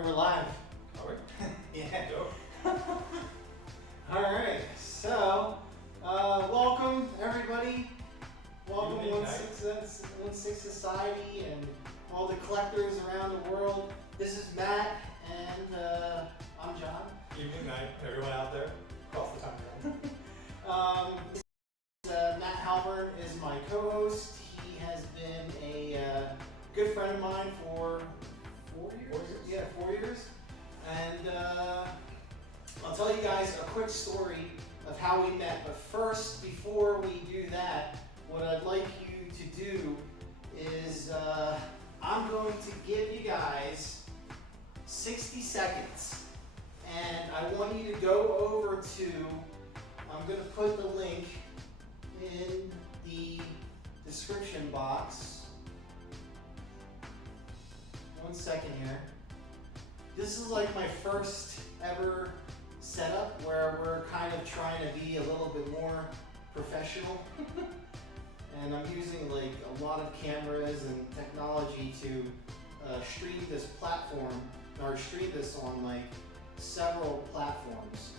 Alright, we're live. Are we? Yeah. Go. Alright, so, welcome everybody. Welcome Evening, 1/6 Society and all the collectors around the world. This is Matt and I'm John. Evening, night, everyone out there across the time zone. Matt Halbern is my co-host. He has been a good friend of mine for 4 years? 4 years. Yeah, 4 years. And I'll tell you guys a quick story of how we met. But first, before we do that, what I'd like you to do is I'm going to give you guys 60 seconds. And I want you to go over to, I'm going to put the link in the description box. 1 second here. This is like my first ever setup where we're kind of trying to be a little bit more professional. And I'm using like a lot of cameras and technology to stream this platform, or stream this on like several platforms.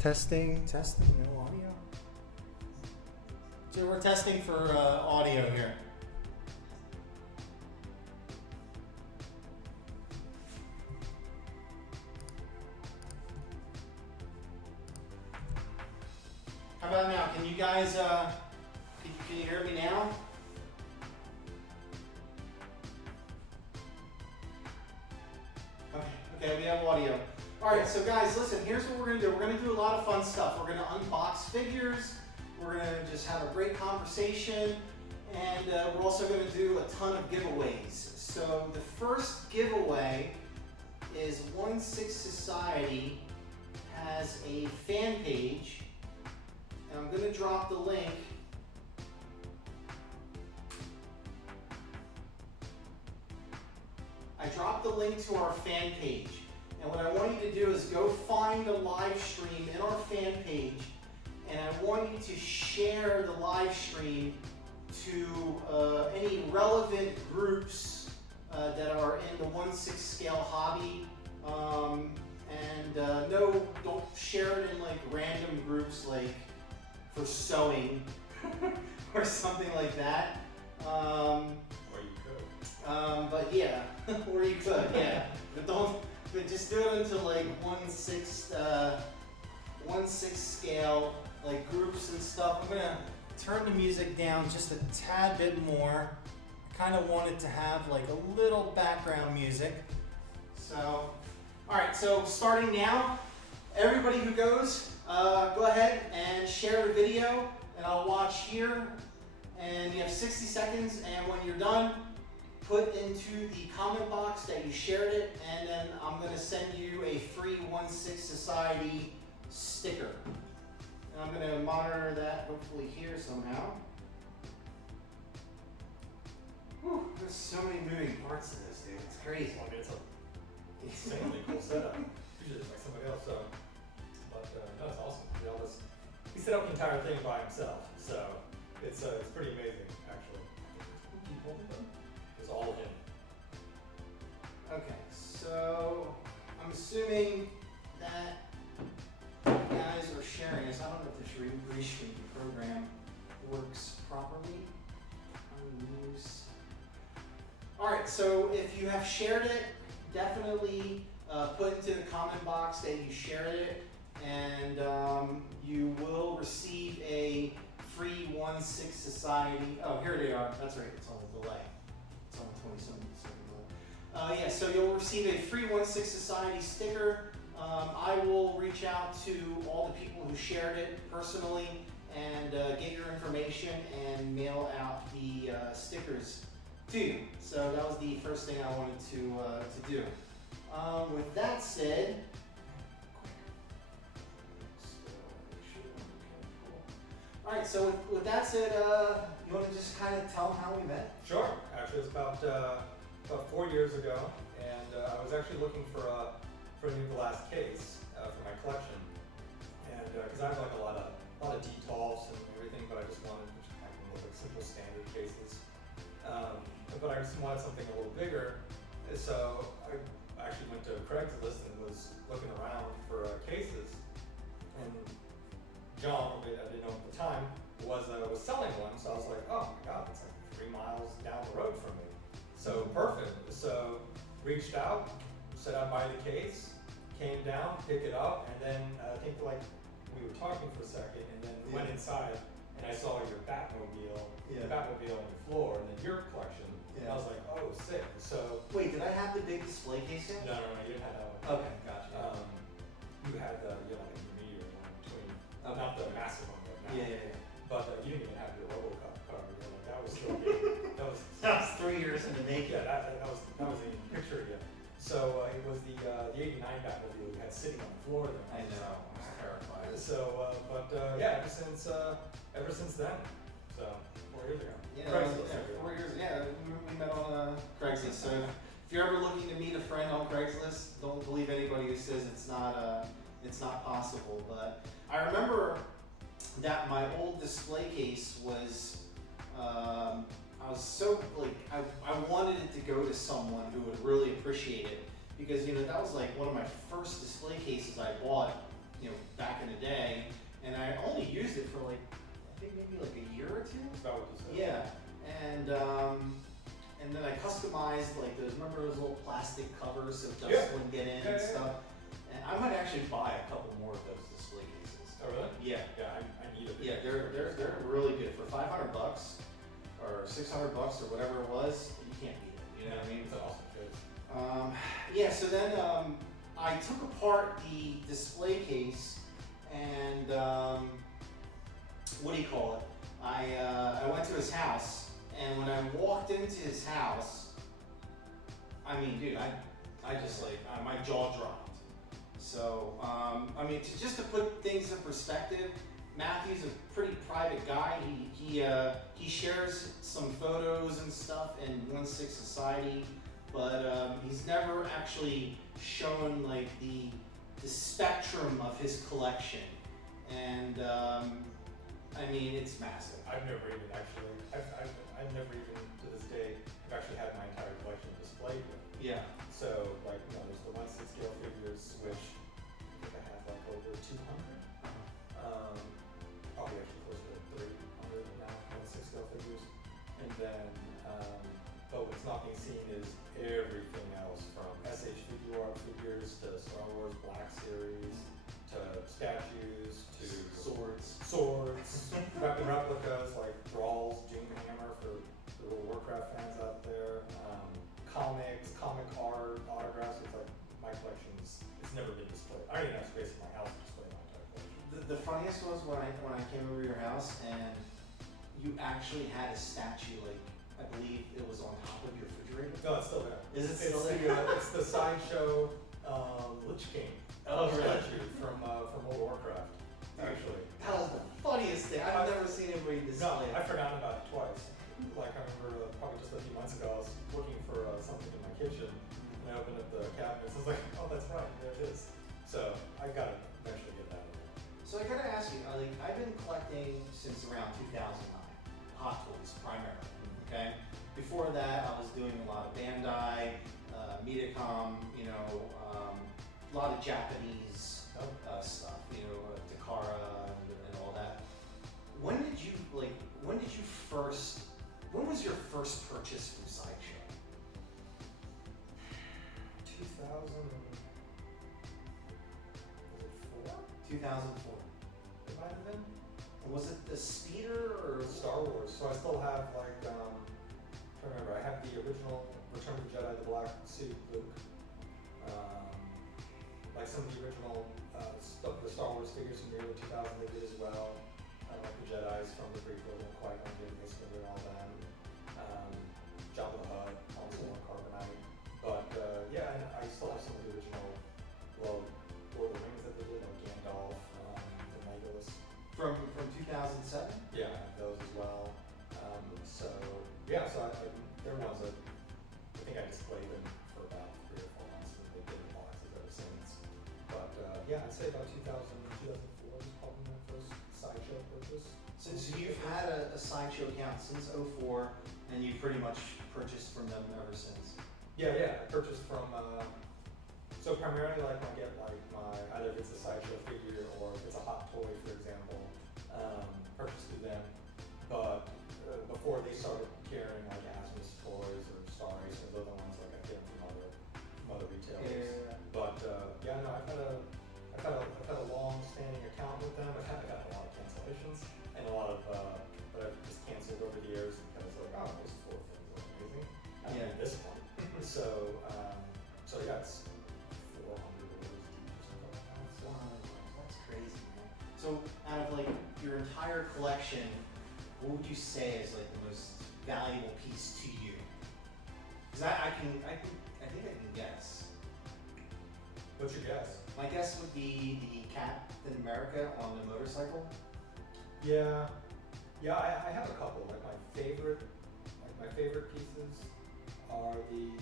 Testing, no audio. So we're testing for audio here. How about now? Can you guys, can you hear me now? Okay, we have audio. Alright, so guys, listen, here's what we're going to do. We're going to do a lot of fun stuff. We're going to unbox figures. We're going to just have a great conversation. And we're also going to do a ton of giveaways. So the first giveaway is 1/6 Society has a fan page. And I'm going to drop the link. I dropped the link to our fan page. And what I want you to do is go find a live stream in our fan page, and I want you to share the live stream to any relevant groups that are in the 1/6 scale hobby. No, don't share it in like random groups like for sewing or something like that. Or you could. But yeah, or you could, yeah. But just do it into like 1/6 scale, like groups and stuff. I'm gonna turn the music down just a tad bit more. I kind of want it to have like a little background music. So, all right, so starting now, everybody who goes, go ahead and share the video and I'll watch here. And you have 60 seconds, and when you're done, put into the comment box that you shared it, and then I'm going to send you a free 1/6 Society sticker. And I'm going to monitor that hopefully here somehow. Whew, there's so many moving parts to this, dude. It's crazy. Well, I mean, it's an insanely cool setup. Usually it's like somebody else, but no, it's awesome. He set up the entire thing by himself, so it's pretty amazing, actually. Can you hold it though? It's all him. Okay, so I'm assuming that you guys are sharing this. I don't know if this restream program works properly. Alright, so if you have shared it, definitely put into the comment box that you shared it, and you will receive a free 1/6 Society. Oh, here they are. That's right, it's on the delay. It's on 27 delay. Yeah, so you'll receive a free 1/6 Society sticker. I will reach out to all the people who shared it personally and get your information and mail out the stickers to you. So that was the first thing I wanted to do. With that said, All right, so with that said, you want to just kind of tell them how we met? Sure. Actually, it was about 4 years ago, and I was actually looking for a new glass case for my collection, and because I have like a lot of detolfs and everything, but I just wanted kind of like simple standard cases. But I just wanted something a little bigger, so I actually went to Craigslist and was looking around for cases, and John, I didn't know at the time, was selling one, so I was like, oh my god, it's like 3 miles down the road from me. So perfect. So reached out, said I'd buy the case, came down, picked it up, and then I think like we were talking for a second, and then we went inside, and I saw your Batmobile, the Batmobile on the floor, and then your collection. And I was like, oh, sick. So wait, did I have the big display case yet? no, you didn't have that one. Okay, gotcha. You had the like a intermediate one between, not the massive one, but Yeah. But you didn't even have your RoboCop car. Like, that was still big. That was 3 years in the making. yeah. That was in the picture yet. So it was the '89 Batmobile you had sitting on the floor there. I know. I was terrified. So, yeah, ever since then. So 4 years ago. Yeah, Craigslist. 4 years. Yeah, we met on Craigslist. So if you're ever looking to meet a friend on Craigslist, don't believe anybody who says it's not possible. But I remember that my old display case was, I was so like, I wanted it to go to someone who would really appreciate it, because that was like one of my first display cases I bought, back in the day, and I only used it for like, I think maybe like a year or two. That's about what you said. Yeah, and then I customized like remember those little plastic covers so dust wouldn't get in and stuff. And I might actually buy a couple more of those display cases. Oh really? Yeah. Yeah, I need it. Yeah, they're really good for $500 or $600 or whatever it was. You can't beat it. You know what I mean? It's an awesome case. Yeah. So then I took apart the display case and what do you call it? I went to his house, and when I walked into his house, I mean, dude, I just like my jaw dropped. So I mean, just to put things in perspective, Matthew's a pretty private guy. He shares some photos and stuff in 1/6 Society, but he's never actually shown like the spectrum of his collection. And I mean, it's massive. I've never even to this day have actually had my entire collection displayed with. Yeah. So like, there's the 1/6 scale figures, which I think I have like over 200. Probably actually close to 300 now, 1/6 scale figures. And then, but what's not being seen is everything else, from SH Figure Art figures to Star Wars Black Series to statues to swords, weapon replicas like Thrall's Doom Hammer for the World of Warcraft fans out there, comics, comic art, autographs. It's like my collection's, it's never been displayed. I don't even have space in my house to display my entire collection. The funniest was when I came over your house and you actually had a statue, like I believe it was on top of your refrigerator. No, it's still there. Is it still there? It's the sideshow Lich King statue from World of Warcraft. Actually, That was the funniest thing. I've never seen anybody display it. I've forgotten about it twice. Like I remember probably just a few months ago, I was looking for something in my kitchen, and I opened up the cabinets. I was like, oh, that's right, there it is. So I gotta eventually get that in there. So I gotta ask you, like I've been collecting since around 2009, Hot Toys primarily. Okay. Before that, I was doing a lot of Bandai, Mediacom, a lot of Japanese stuff, Takara and all that. When was your first purchase from Sideshow? 2004. It might have been. And was it the Speeder or Star Wars. So I still have like, I remember, I have the original Return of the Jedi, the black suit Luke. Like some of the original the Star Wars figures from the early 2000s they did as well. Like the Jedi's from the prequel, and Qui-Gon Jinn, and all them. Jabba the Hutt, Han Solo, and Carbonite. But yeah, and I still have some of the original, Lord of the Rings that they did, like Gandalf, the Legolas. from 2007? they're ones that I think I displayed them for about 3 or 4 months, and they've been in boxes ever since. But yeah, I'd say about 2004 was probably my first sideshow purchase. So you've had a sideshow account since '04, and you pretty much purchased from them ever since. Yeah, I purchased from, so primarily like I get like either if it's a sideshow figure or if it's a hot toy, for example, purchased through them. But before they started carrying like Asmus toys or Star Racers, those are the ones like I get from other retailers. Yeah. But yeah, no, I've had a long-standing account with them. I've had a lot of cancellations and a lot of, but I've just canceled over the years because like, oh, those 4 things are amazing. I don't need this one. So yeah, it's 400 orders deep or something like that. So. That's crazy, man. So out of like your entire collection, what would you say is like the most valuable piece to you? Because I think I can guess. What's your guess? My guess would be the Captain America on the motorcycle. Yeah, I have a couple. Like my favorite pieces are the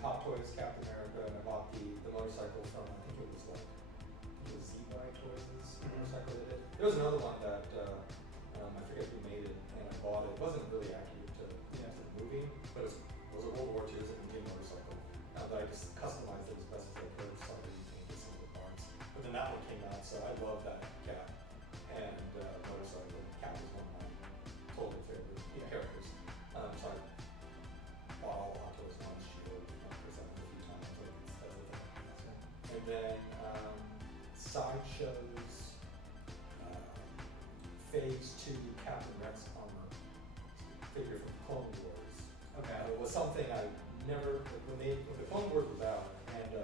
Hot Toys Captain America, and I bought the motorcycle from, I think it was Z-Bike Toys' motorcycle they did. There was another one that I forget who made it, and I bought it. It wasn't really accurate to the movie, but it was a World War II, it was an Indian motorcycle. That I just customized it as best as I could, so I repainted some of the parts. But then that one came out, so I love that Cap and motorcycle. Cap is one of my totally favorite characters. So I bought all the Hot Toys ones, Shield, present a few times, like that's the thing. And then Sideshow's Phase 2 Captain Rex armor figure from Clone Wars. Okay. It was something I never, when the Clone Wars was out, and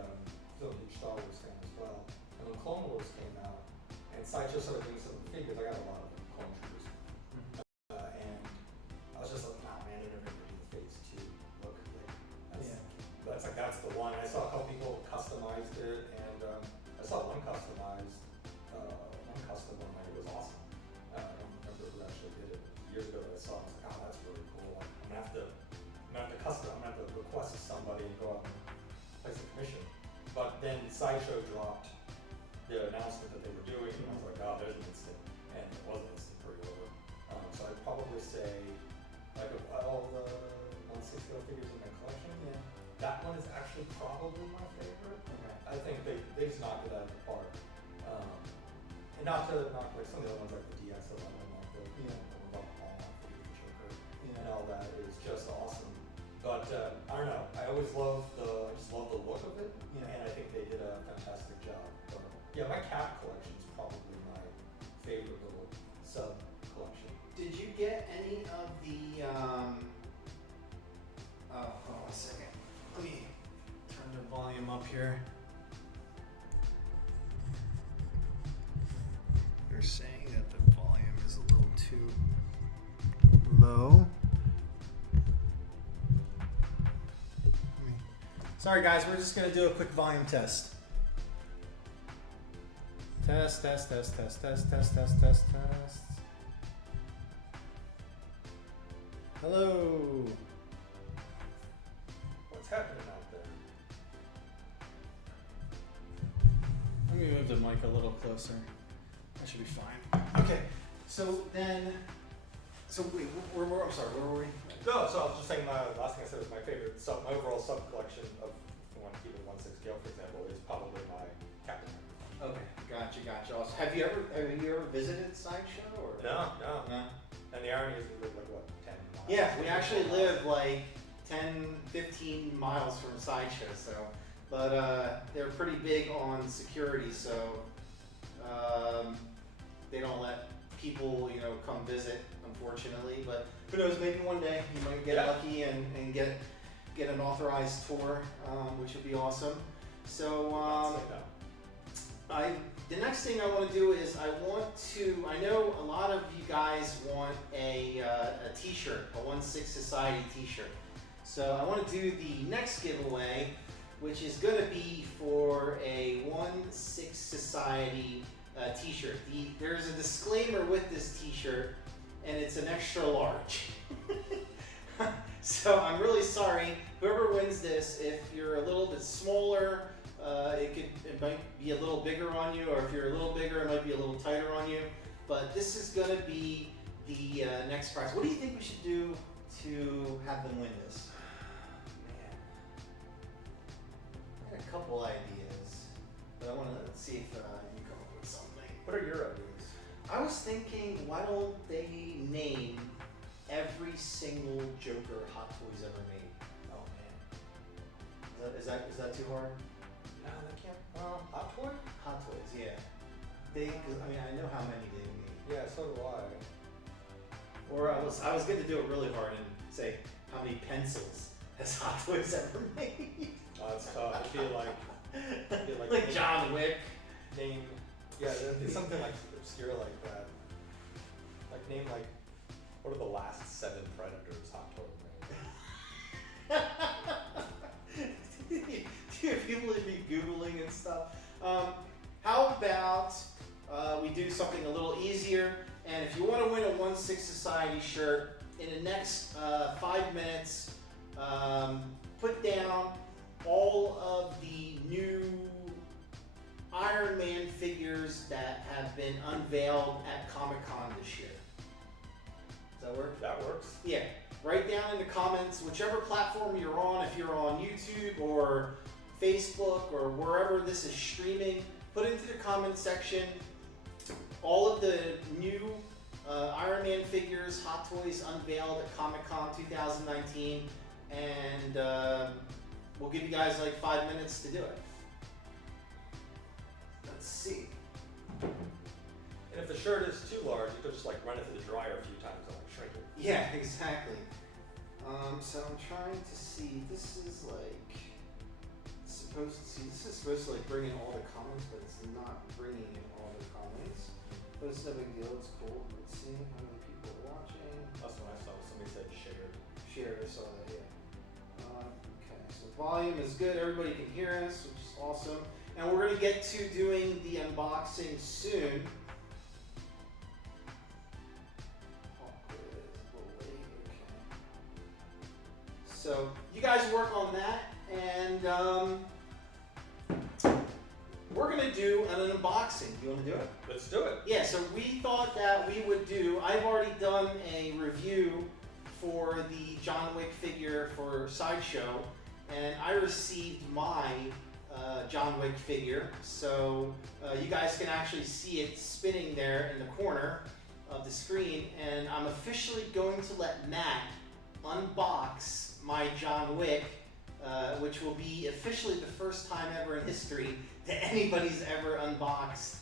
still a huge Star Wars fan as well, and when Clone Wars came out, and Sideshow started doing some of the figures, I got a lot of clone troopers. And I was just like, nah man, they're never gonna do the Phase 2 look. That's the one. I saw a couple people customized it, and I saw one custom one, like it was awesome. I don't remember who actually did it. Years ago that I saw it, I was like, oh, that's really cool. I'm gonna have to request somebody and go out and place a commission. But then Sideshow dropped the announcement that they were doing, and I was like, oh, there's an instant, and it was an instant pre-order. So I'd probably say, like of all the 1/6 scale figures in my collection, that one is actually probably my favorite. Okay. I think they just knocked it out of the park. And not like some of the other ones like the DX11, like the Joker, and all that is just awesome. But I don't know. I just love the look of it, and I think they did a fantastic job. But yeah, my Cap collection is probably my favorite little sub collection. Did you get any of the hold on a second. Let me turn the volume up here. They're saying that the volume is a little too low. Sorry guys, we're just gonna do a quick volume test. Test. Hello. What's happening out there? Let me move the mic a little closer. That should be fine. Okay, so wait, I'm sorry, where were we? No, so I was just saying my last thing I said was my favorite my overall sub collection of, if you want to keep it 1/6 scale, for example, is probably my Captain America. Okay, gotcha. Awesome. Have you ever visited Sideshow or? No. No. And the irony is we live like what, 10 miles? Yeah, we actually live like 10, 15 miles from Sideshow, but they're pretty big on security, so they don't let people, come visit, unfortunately. But who knows? Maybe one day you might get lucky and get an authorized tour, which would be awesome. So the next thing I want to do is I know a lot of you guys want a t-shirt, a 1/6 Society t-shirt. So I want to do the next giveaway, which is going to be for a 1/6 Society t-shirt. There's a disclaimer with this t-shirt, and it's an extra large. So So I'm really sorry, whoever wins this, if you're a little bit smaller, it might be a little bigger on you, or if you're a little bigger, it might be a little tighter on you. But this is gonna be the next prize. What do you think we should do to have them win this? Man. I had a couple ideas, but I want to see if you come up with something. What are your ideas? I was thinking, why don't they name every single Joker Hot Toys ever made? Oh man. Is that too hard? No, they can't. Well, Hot Toy? Hot Toys, yeah. Cause, I mean, I know how many they made. Yeah, so do I. Or I was going to do it really hard and say how many pencils has Hot Toys ever made? It's tough. I feel like like John Wick. Name. Yeah, it's something like obscure like that. Like name like what are the last 7 Predators Hot Toy made? Do people be Googling and stuff? How about we do something a little easier? And if you want to win a 1/6 Society shirt, in the next 5 minutes, put down all of the new Iron Man figures that have been unveiled at Comic-Con this year. Does that work? That works. Yeah. Write down in the comments, whichever platform you're on, if you're on YouTube or Facebook or wherever this is streaming, put into the comment section all of the new Iron Man figures, Hot Toys unveiled at Comic-Con 2019, and we'll give you guys like 5 minutes to do it. Let's see. And if the shirt is too large, you could just like run it through the dryer a few times and like shrink it. Yeah, exactly. So I'm trying to see. This is like supposed to like bring in all the comments, but it's not bringing in all the comments. But it's no big deal. It's cool. Let's see how many people are watching. That's what I saw. Somebody said shared. Shared. I saw that. Yeah. Okay. So volume is good. Everybody can hear us, which is awesome. And we're gonna get to doing the unboxing soon. So you guys work on that, and we're gonna do an unboxing. Do you want to do it? Let's do it. Yeah. So we thought that we would do. I've already done a review for the John Wick figure for Sideshow, and I received my John Wick figure. So you guys can actually see it spinning there in the corner of the screen, and I'm officially going to let Matt unbox my John Wick, which will be officially the first time ever in history that anybody's ever unboxed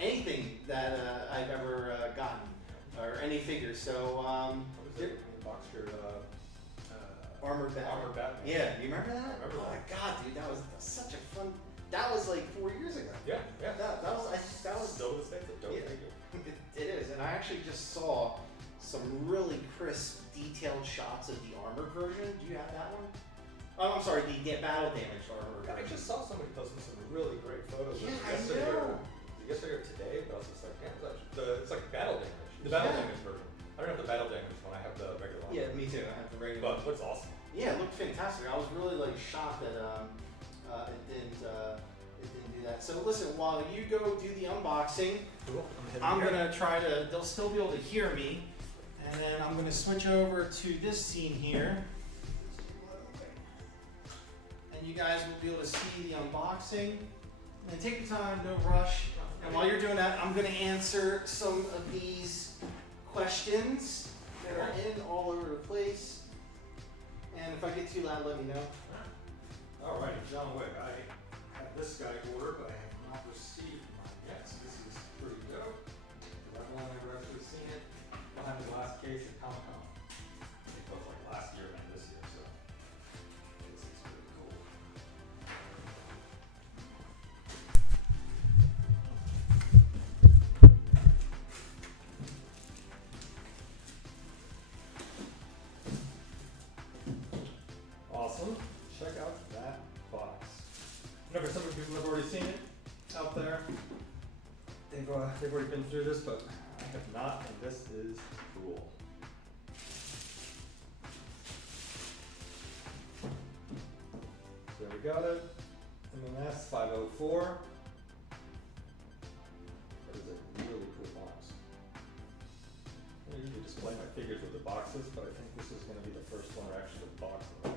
anything that I've ever gotten, or any figure. So, what was it? Boxed your Armored Batman. Armored Batman. Yeah, do you remember that? I remember Oh that. my god, dude, that was such a fun. That was like 4 years ago. Yeah, yeah. That was Still to this day, it's a dope Yeah. figure. It is, and I actually just saw some really crisp, detailed shots of the armored version. Do you have that one? Oh, I'm sorry, the battle damaged armor I version. just saw somebody posting some really great photos Yeah, of I yesterday. know. Yesterday or today, but I was just like, yeah, it's like battle damage. The battle Yeah. damage version. I don't have the battle damage one. I have the regular one. Yeah, me too. I have the regular. But it looks awesome. Yeah, it looked fantastic. I was really like shocked that it didn't do that. So listen, while you go do the unboxing, Cool. I'm gonna try to. They'll still be able to hear me, and then I'm gonna switch over to this scene here, and you guys will be able to see the unboxing. And take your time, no rush. And while you're doing that, I'm gonna answer some of these questions that are in all over the place. And if I get too loud, let me know. Alrighty, John Wick. I had this guy ordered, but I have not received mine yet. So this is pretty dope. I've never actually seen it. I'll have the last case at Comic Con. It was like last year and this year, so this is pretty cool. Awesome. Check out that box. Remember, some people have already seen it out there. They've already been through this, but I have not, and this is cool. we got it. MMS 504. That is a really cool box. I usually display my figures with the boxes, but I think this is going to be the first one where actually the box is around.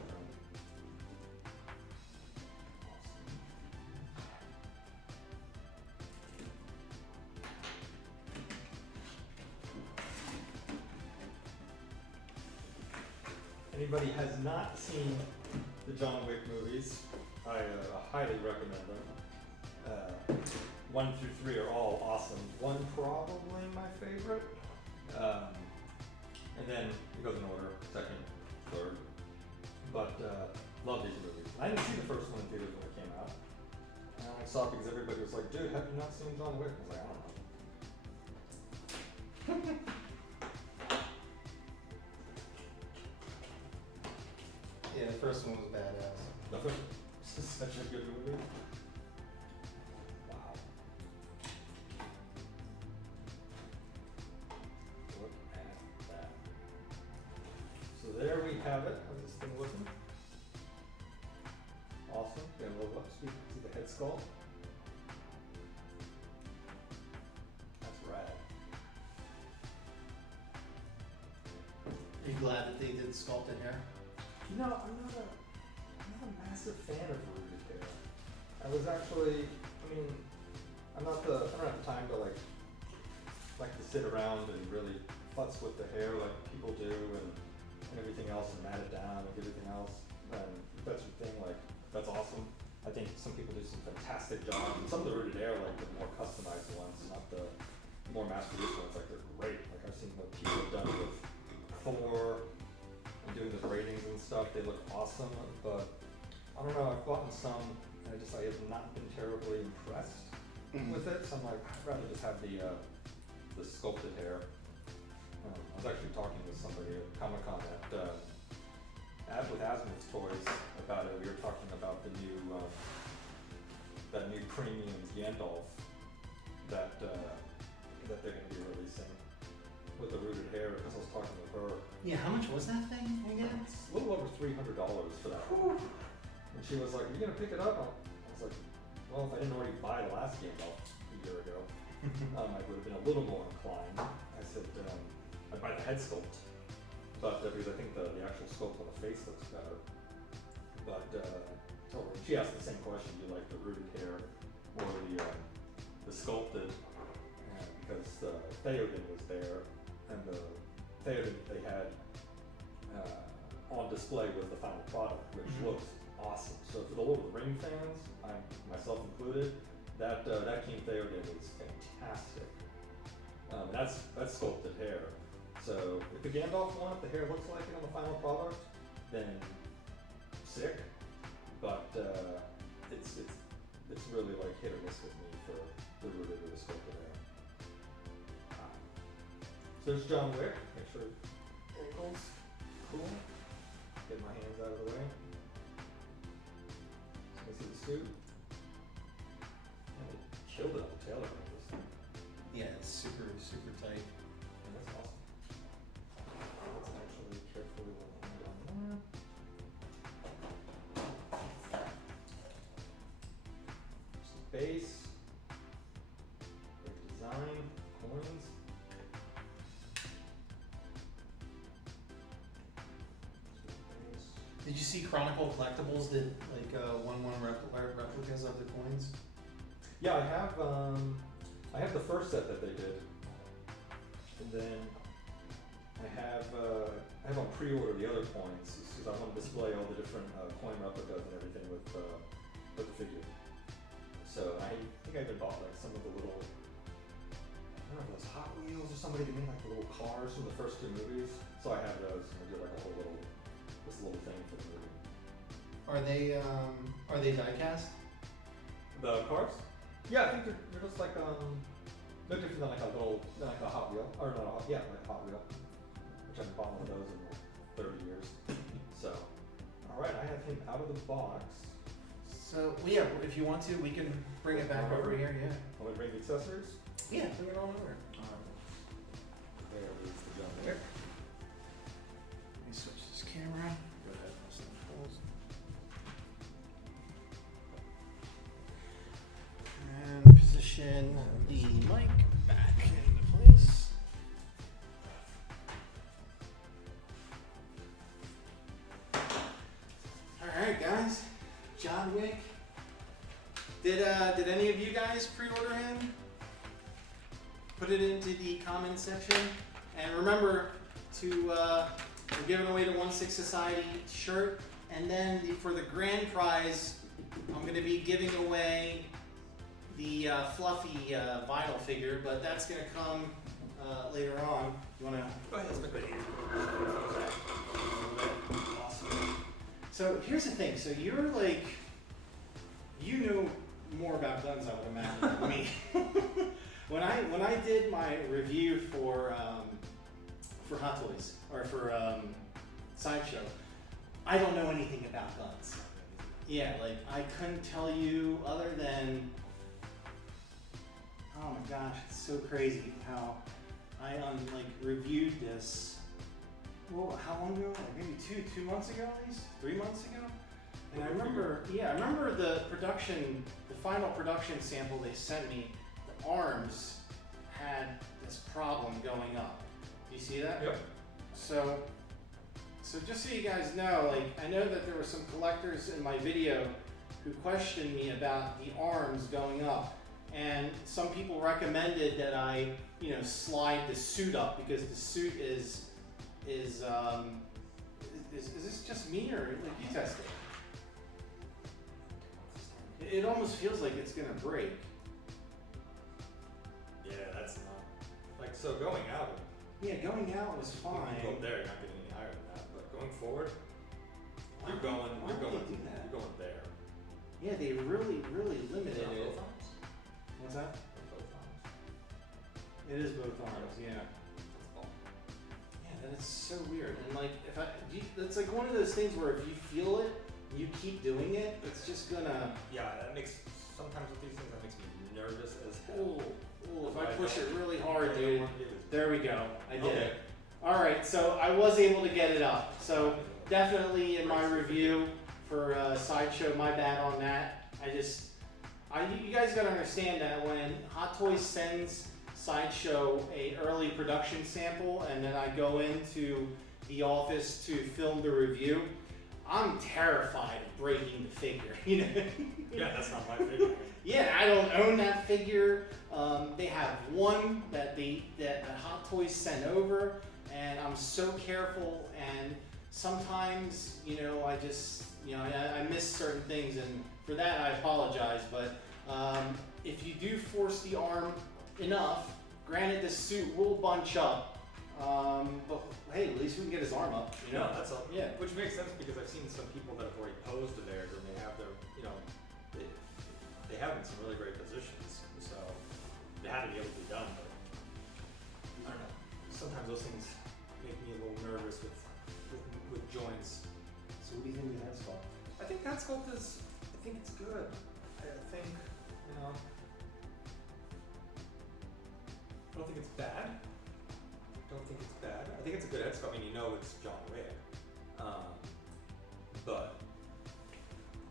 Anybody has not seen the John Wick movies, I highly recommend them. 1 through 3 are all awesome. 1 probably my favorite. And then it goes in order, 2nd, 3rd. But love these movies. I didn't see the first one in theaters when it came out. And I saw it because everybody was like, dude, have you not seen John Wick? I was like, I don't know. Yeah, the first one was badass. This is such a good movie. Wow. Look at that. So there we have it. How's this thing looking? Awesome. Get a little up, see the head sculpt. That's rad. Are you glad that they did sculpted hair? You know, I'm not a massive fan of rooted hair. I was actually, I don't have the time to like to sit around and really futz with the hair like people do and everything else and mat it down and everything else. And if that's your thing, like, that's awesome. I think some people do some fantastic jobs. And some of the rooted hair, like the more customized ones, not the more mass-produced ones, like they're great. Like I've seen what people have done with Thor and doing the braidings and stuff, they look awesome, but I don't know, I've gotten some and I have not been terribly impressed with it, so I'm like, I'd rather just have the sculpted hair. I was actually talking with somebody at Comic-Con with Azimuth's Toys about it. We were talking about the new, that new premium Gandalf that they're going to be releasing with the rooted hair, because I was talking with her. Yeah, how much was that thing again? It's a little over $300 for that. Whew. And she was like, "Are you gonna pick it up?" I was like, "Well, if I didn't already buy the last Gandalf a year ago, I would have been a little more inclined." I said, "I'd buy the head sculpt, but because I think the actual sculpt on the face looks better." But so she asked the same question: "Do you like the rooted hair or the sculpted?" Because Theoden was there, and the Theoden they had on display was the final product, which looks awesome. So for the Lord of the Ring fans, myself included, that King Theoden is fantastic. That's sculpted hair. So if the Gandalf one, if the hair looks like it on the final product, then sick. But it's really like hit or miss with me for the rooted or the sculpted hair. So there's John Wick. Make sure ankles, cool. Get my hands out of the way. So you see the suit. And they killed it on the tailor of this thing. Yeah, it's super, super tight. And that's awesome. Let's actually carefully lay my hand on there. There's the base. Great design. Coins. Did you see Chronicle Collectibles did like 1/1 replicas of the coins? Yeah, I have the first set that they did, and then I have on pre-order the other coins because I want to display all the different coin replicas and everything with the figure. So I think I even bought like some of the little, I don't know if it was Hot Wheels or somebody gave me like the little cars from the first 2 movies. So I have those and I do like a whole little thing for the movie. Are they die cast? The cars? Yeah, I think they're just like no different than like a Hot Wheel, or not a Hot, yeah, like a Hot Wheel, which I haven't bought one of those in 30 years. So, all right, I have him out of the box. So yeah, if you want to, we can bring it back over here. Yeah. Want me to bring the accessories? Yeah, bring it on over. There is the John Wick. Let me switch this camera. Go ahead. Did any of you guys pre-order him? Put it into the comment section, and remember to we're giving away the 1/6 Society shirt, and then for the grand prize, I'm going to be giving away the fluffy vinyl figure, but that's going to come later on. You want to go ahead? Let's make it awesome. So here's the thing. So you're like, you know more about guns, I would imagine, than me. When I did my review for Hot Toys or for Sideshow, I don't know anything about guns. Yeah, like I couldn't tell you other than, oh my gosh, it's so crazy how I reviewed this. Well, how long ago? Like maybe two months ago at least, 3 months ago. And I remember the final production sample they sent me. The arms had this problem going up. Do you see that? Yep. So just so you guys know, like I know that there were some collectors in my video who questioned me about the arms going up, and some people recommended that I, slide the suit up because the suit is this just me or like you test it? It almost feels like it's gonna break. Yeah, that's not like so going out. Yeah, going out was fine. You go up there, you're not getting any higher than that. But going forward, you're going there. Yeah, they really limited Both it. arms? What's that? Both arms. It is both arms. Yeah. That's all. Yeah, that's so weird. And like, it's like one of those things where if you feel it, you keep doing it, it's just gonna. Yeah, that makes sometimes with these things that makes me nervous as hell. Oh, if I push it really hard, dude. There we go. I did Okay. it. All right, so I was able to get it up. So definitely in my review for Sideshow, my bad on that. You guys gotta understand that when Hot Toys sends Sideshow a early production sample, and then I go into the office to film the review, I'm terrified of breaking the figure. Yeah, that's not my figure. Yeah, I don't own that figure. They have one that Hot Toys sent over, and I'm so careful. And sometimes, I just, I miss certain things, and for that I apologize. But if you do force the arm enough, granted the suit will bunch up, but hey, at least we can get his arm up. No, that's all. Yeah. Which makes sense because I've seen some people that have already posed to theirs, and they have their, they have in some really great positions, so they had to be able to be done. But I don't know. Sometimes those things make me a little nervous with joints. So what do you think of the head sculpt? I think that sculpt is. I think it's good. I think I don't think it's bad. I think it's a good head sculpt. I mean, it's John Wick. But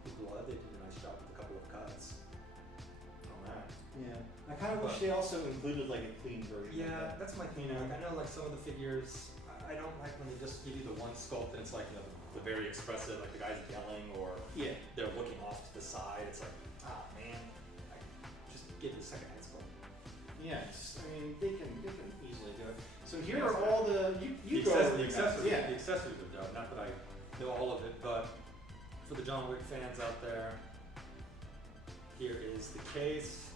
the blood, they did a nice job with a couple of cuts on that. Yeah. I kind of wish they also included like a clean version. Yeah, that's my thing. You know? Like, I know like some of the figures, I don't like when they just give you the one sculpt and it's like the very expressive, like the guy's yelling or they're looking off to the side. It's like, man, just get the second head sculpt. Yeah, they can easily do it. So here are all the you go over the accessories. Yeah. The accessories are dope. Not that I know all of it, but for the John Wick fans out there, here is the case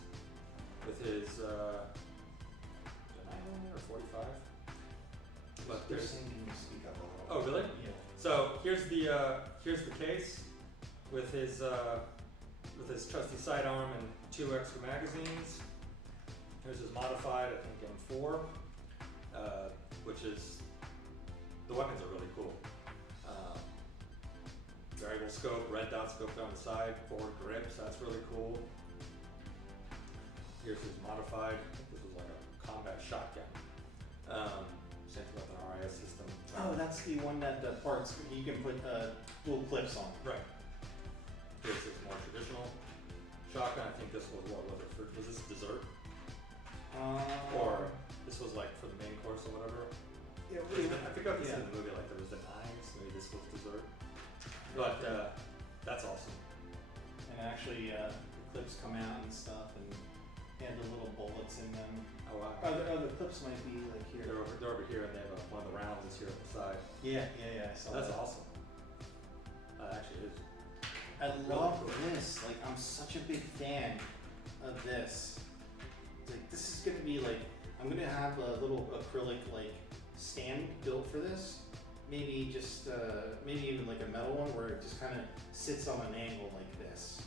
with his 9mm or 45. But They're there's. saying can you speak up a little? Oh really? Yeah. So here's the case with his trusty sidearm and 2 extra magazines. Here's his modified, I think M4, which is, the weapons are really cool. Variable scope, red dot scope down the side, forward grip, so that's really cool. Here's his modified, I think this was like a combat shotgun. Same thing with an RIS system. Oh, that's the one that the parts you can put dual clips on. Right. Here's his more traditional shotgun. I think this was was this dessert? Or this was like for the main course or whatever. Yeah, I think I've seen in the movie like there was the knives, maybe this was dessert. But that's awesome. And actually, the clips come out and stuff, and they have the little bullets in them. Oh wow. The clips might be like here. They're over here, and they have one of the rounds is here at the side. Yeah, I saw That's that. awesome. Actually, it is. I Really love cool. this. Like, I'm such a big fan of this. Like, this is gonna be like, I'm gonna have a little acrylic like stand built for this. Maybe just, maybe even like a metal one where it just kind of sits on an angle like this,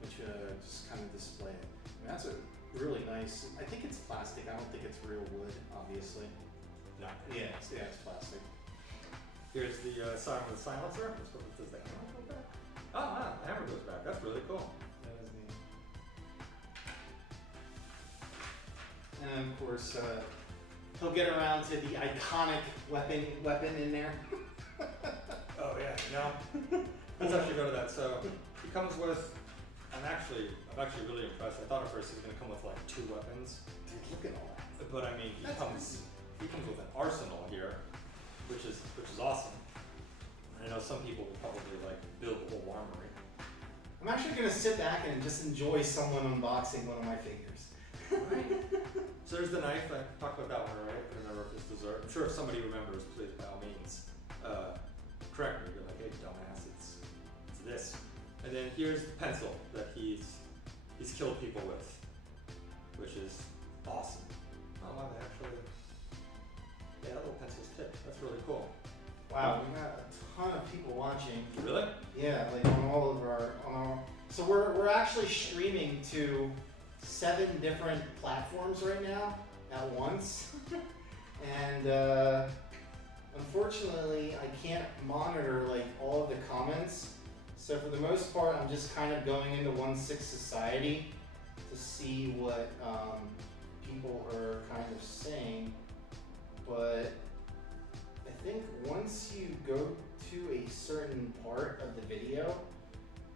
which just kind of display it. I mean, that's a really nice. I think it's plastic. I don't think it's real wood, obviously. No. Yeah, it's plastic. Here's the sign with the silencer. Does the hammer go back? Oh wow, the hammer goes back. That's really cool. That is neat. And of course, he'll get around to the iconic weapon in there. Oh yeah, no. Let's actually go to that. So he comes with. I'm actually really impressed. I thought at first he was gonna come with like 2 weapons. Dude, look at all that. But I mean, he comes with an arsenal here, which is awesome. And I know some people would probably like build a whole armory. I'm actually gonna sit back and just enjoy someone unboxing one of my figures. Right. So there's the knife. I talked about that one already. I remember if it's dessert. I'm sure if somebody remembers, please by all means, correct me. Be like, hey, dumbass, it's this. And then here's the pencil that he's killed people with, which is awesome. Oh wow, they actually, yeah, that little pencil's tipped. That's really cool. Wow, we got a ton of people watching. Really? Yeah, like on all of our, so we're actually streaming to 7 different platforms right now at once. And unfortunately I can't monitor like all of the comments. So for the most part I'm just kind of going into 1/6 society to see what people are kind of saying. But I think once you go to a certain part of the video,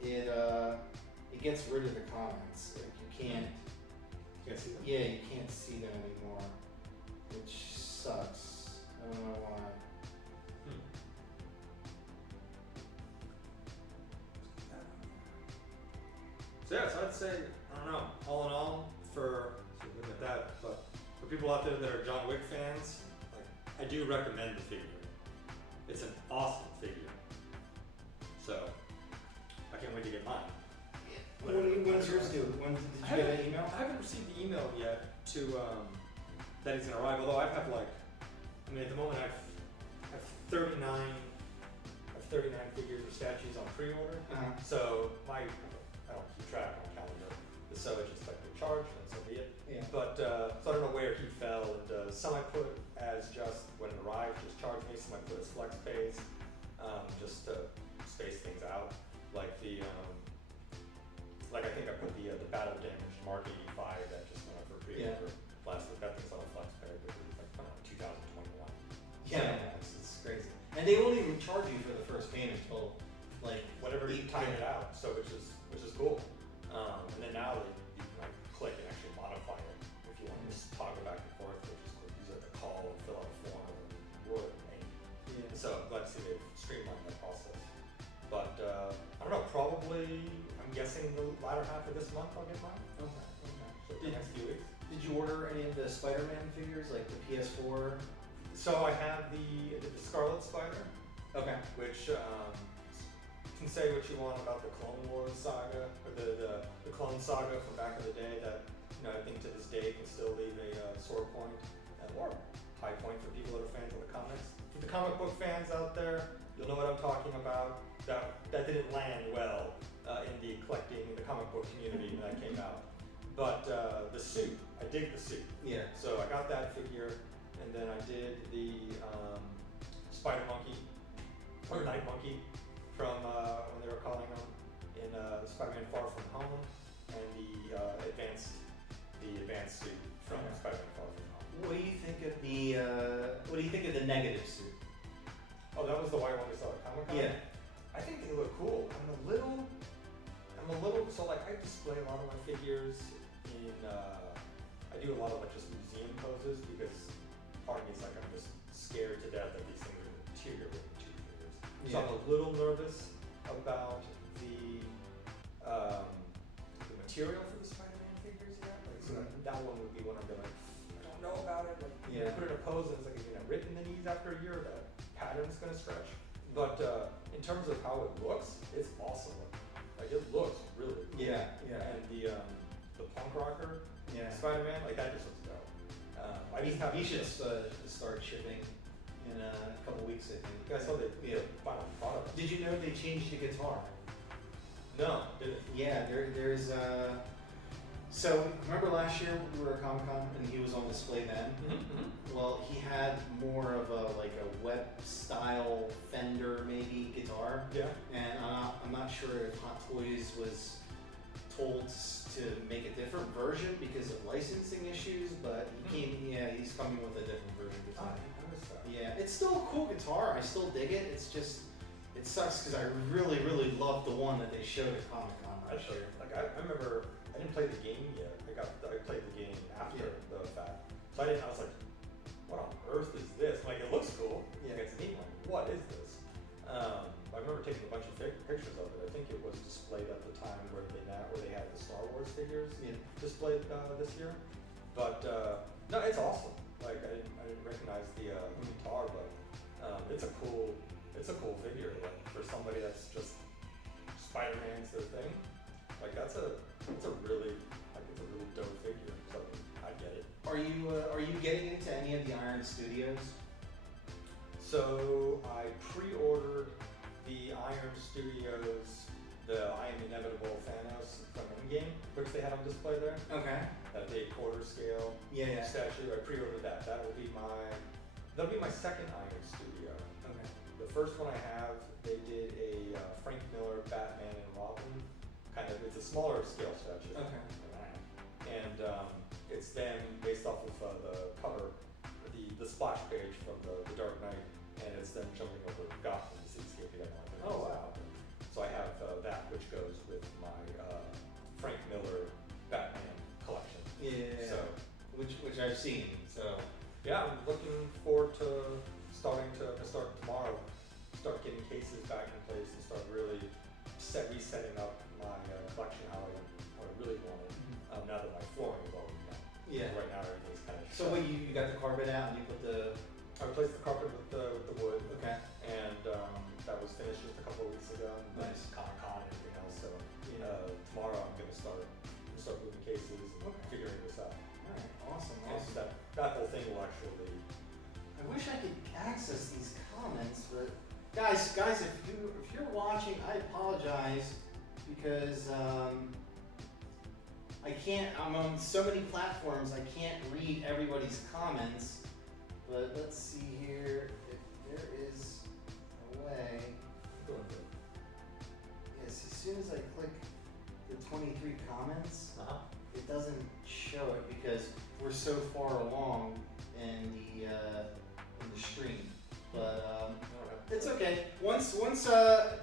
it gets rid of the comments. Like you can't. You can see them? Yeah, you can't see them anymore, which sucks. I don't know why. So yeah, so I'd say, I don't know, all in all, for looking at that, but for people out there that are John Wick fans, like I do recommend the figure. It's an awesome figure. So I can't wait to get mine. When's yours due? When did you get an email? I haven't received the email yet to that he's gonna arrive. Although I have like, I mean at the moment I have 39 figures or statues on pre-order. So I don't keep track on calendar. So it's just like we charge and so be it. Yeah. But so I don't know where he fell, and some I put as just when it arrived, just charge me. Some I put as flex pays, just to space things out. Like the like I think I put the battle damaged Mark 85 that just went up for pre-order last week. That thing's on a flex pay, but it's like 2021. Yeah, it's crazy. And they won't even charge you for the first payment until like Whenever you time it out, so which is cool. And then now you can like click and actually modify it if you want to just toggle back and forth, which is cool. Use like a call and fill out a form and Word and paint. Yeah. So I'm glad to see they've streamlined that process. But I don't know, probably I'm guessing the latter half of this month I'll get mine. Okay. So the next few weeks. Did you order any of the Spider-Man figures, like the PS4? So I have the Scarlet Spider, Okay. which can say what you want about the Clone Wars saga, or the Clone Saga from back in the day that, you know, I think to this day can still leave a sore point or high point for people that are fans of the comics. For the comic book fans out there, you'll know what I'm talking about. That didn't land well in the comic book community when that came out. But the suit, I dig the suit. Yeah. So I got that figure, and then I did the Spider Monkey, or Night Monkey, from when they were calling him in Spider-Man Far From Home, and the advanced suit from Spider-Man Far From Home. What do you think of the negative suit? Oh, that was the white one we saw at Comic-Con? Yeah. I think they look cool. I'm a little, so like I display a lot of my figures in, I do a lot of like just museum poses because part of me is like I'm just scared to death that these things are going to deteriorate in 2 years. So I'm a little nervous about the material for the Spider-Man figures yet. Like, so that one would be one I'd be like, I don't know about it. Like, you put it in a pose and it's like, you know, rip in the knees after a year, that pattern's gonna stretch. But in terms of how it looks, it's awesome. Like, it looks really cool. Yeah. And the punk rocker Spider-Man, like that just looks dope. I just have. He should start shipping in a couple weeks, I think. You guys saw the final product. Did you know they changed the guitar? No, did it? Yeah, there's so remember last year we were at Comic-Con and he was on display then? Mm-hmm. Well, he had more of a like a web style Fender maybe guitar. Yeah. And I'm not sure if Hot Toys was told to make a different version because of licensing issues, but he's coming with a different version this time. I noticed that. Yeah, it's still a cool guitar. I still dig it. It's just, it sucks because I really, really loved the one that they showed at Comic-Con last year. Like I remember, I didn't play the game yet. I played the game after the fact. So I was like, what on earth is this? I'm like, it looks cool. Yeah. Like, it's neat. I'm like, what is this? I remember taking a bunch of pictures of it. I think it was displayed at the time where they had the Star Wars figures displayed this year. But no, it's awesome. Like I didn't recognize the guitar, but it's a cool figure. Like for somebody that's just Spider-Man's their thing. Like it's a really dope figure. So I get it. Are you getting into any of the Iron Studios? So I pre-ordered the Iron Studios, the I Am Inevitable Thanos from Endgame, which they had on display there. Okay. That big quarter scale statue. I pre-ordered that. That'll be my second Iron Studio. Okay. The first one I have, they did a Frank Miller Batman and Robin. It's a smaller scale statue. Okay. And it's them based off of the cover, the splash page from the Dark Knight, and it's them jumping over Gotham cityscape together. Oh wow. So I have that, which goes with my Frank Miller Batman collection. Yeah. So which I've seen. So yeah, I'm looking forward to start tomorrow, start getting cases back in place and start really resetting up my collection how I really want it. Now that my flooring is already done. yeah. Right now everything's kind of. So what you got the carpet out and you put the. I replaced the carpet with the wood. Okay. And that was finished just a couple of weeks ago. Nice. Comic-Con and everything else. So tomorrow I'm gonna start moving cases and figuring this out. All right. Awesome. And Awesome. that whole thing will actually. I wish I could access these comments, but guys, if you're watching, I apologize because I can't. I'm on so many platforms. I can't read everybody's comments. But let's see here if there is a way. Yes, as soon as I click the 23 comments, it doesn't show it because we're so far along in the stream. But it's okay. Once the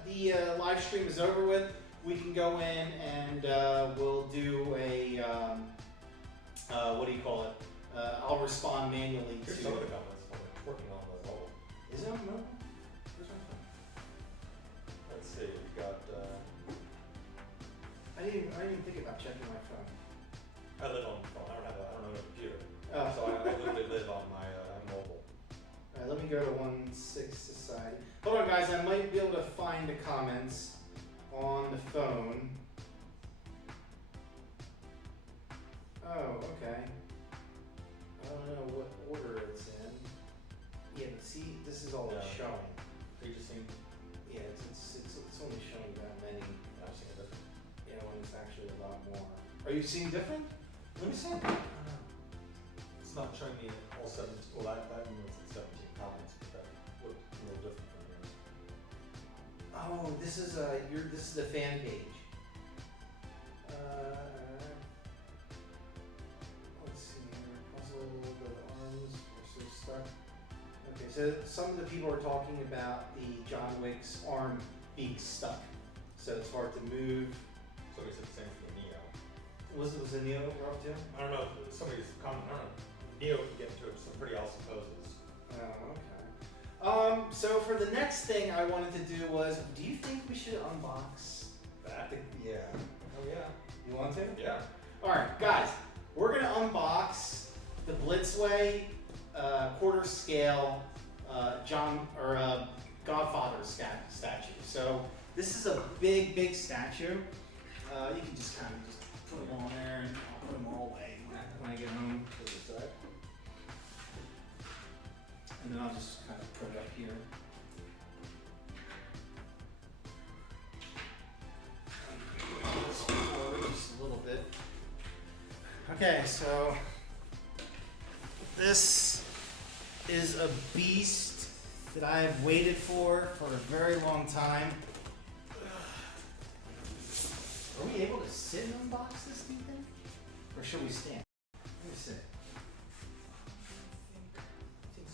live stream is over with, we can go in and we'll do a what do you call it? I'll respond manually Here's to. some of the comments. I'm working on the mobile. Is it on mobile? Let's see. We've got. I didn't even think about checking my phone. I live on the phone. I don't have a computer. Oh. So I literally live on my mobile. All right, let me go to 1/6 Society. Hold on, guys. I might be able to find the comments on the phone. Oh, okay. I don't know what order it's in. Yeah, but see, this is all it's Yeah. showing. You just seen. Yeah, it's only showing that many. I've seen it different. Yeah, when it's actually a lot more. Are you seeing different? Let me see. It's not showing me all 17. Well, that means it's 17 comments, but that looked a little different from yours. Oh, this is the fan page. Let's see here. Puzzle, the arms are so stuck. Okay, so some of the people are talking about the John Wick's arm being stuck, so it's hard to move. Somebody said the same for the Neo. Was it Neo up too? I don't know. Somebody's comment. I don't know. Neo can get into some pretty awesome poses. Oh, okay. So for the next thing I wanted to do was, do you think we should unbox That? yeah. Oh yeah. You want to? Yeah. All right, guys, we're gonna unbox the Blitzway quarter scale Godfather statue. So this is a big statue. You can just kind of just put them on there, and I'll put them all away when I get home. And then I'll just kind of put it up here. Just forward just a little bit. Okay, so this is a beast that I have waited for a very long time. Are we able to sit and unbox this, do you think? Or should we stand? Let me sit.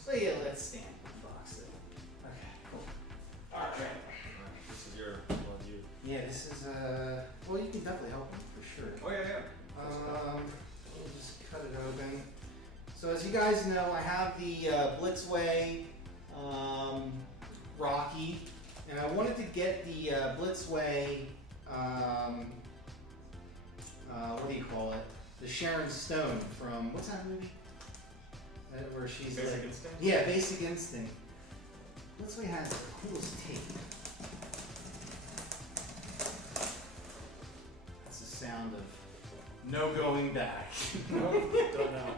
So yeah, let's stand and unbox it. Okay, cool. Alright. This is your one, you. Yeah, this is well, you can definitely help me for sure. Oh yeah. We'll just cut it open. So as you guys know, I have the Blitzway Rocky, and I wanted to get the Blitzway what do you call it? The Sharon Stone from what's that movie? Where she's Basic like, Instinct? Yeah, Basic Instinct. Blitzway has the coolest tape. That's the sound of no going back. No, don't know.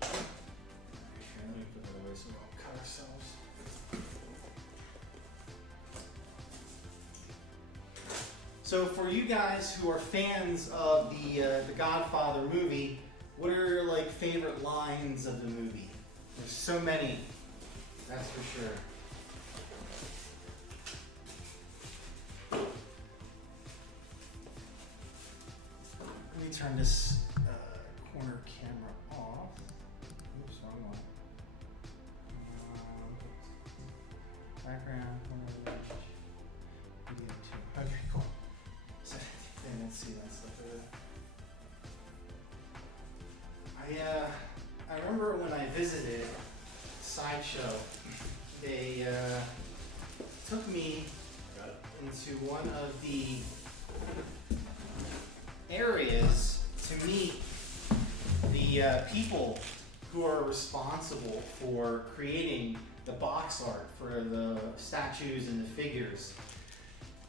Here, let me put that away so we don't cut ourselves. So for you guys who are fans of the Godfather movie, what are your like favorite lines of the movie? There's so many, that's for sure. Let me turn this corner camera off. Oops, wrong one. Background. Video 2. Okay, cool. So, let's see that stuff there. I remember when I visited Sideshow, they took me into one of the areas to meet the people who are responsible for creating the box art for the statues and the figures.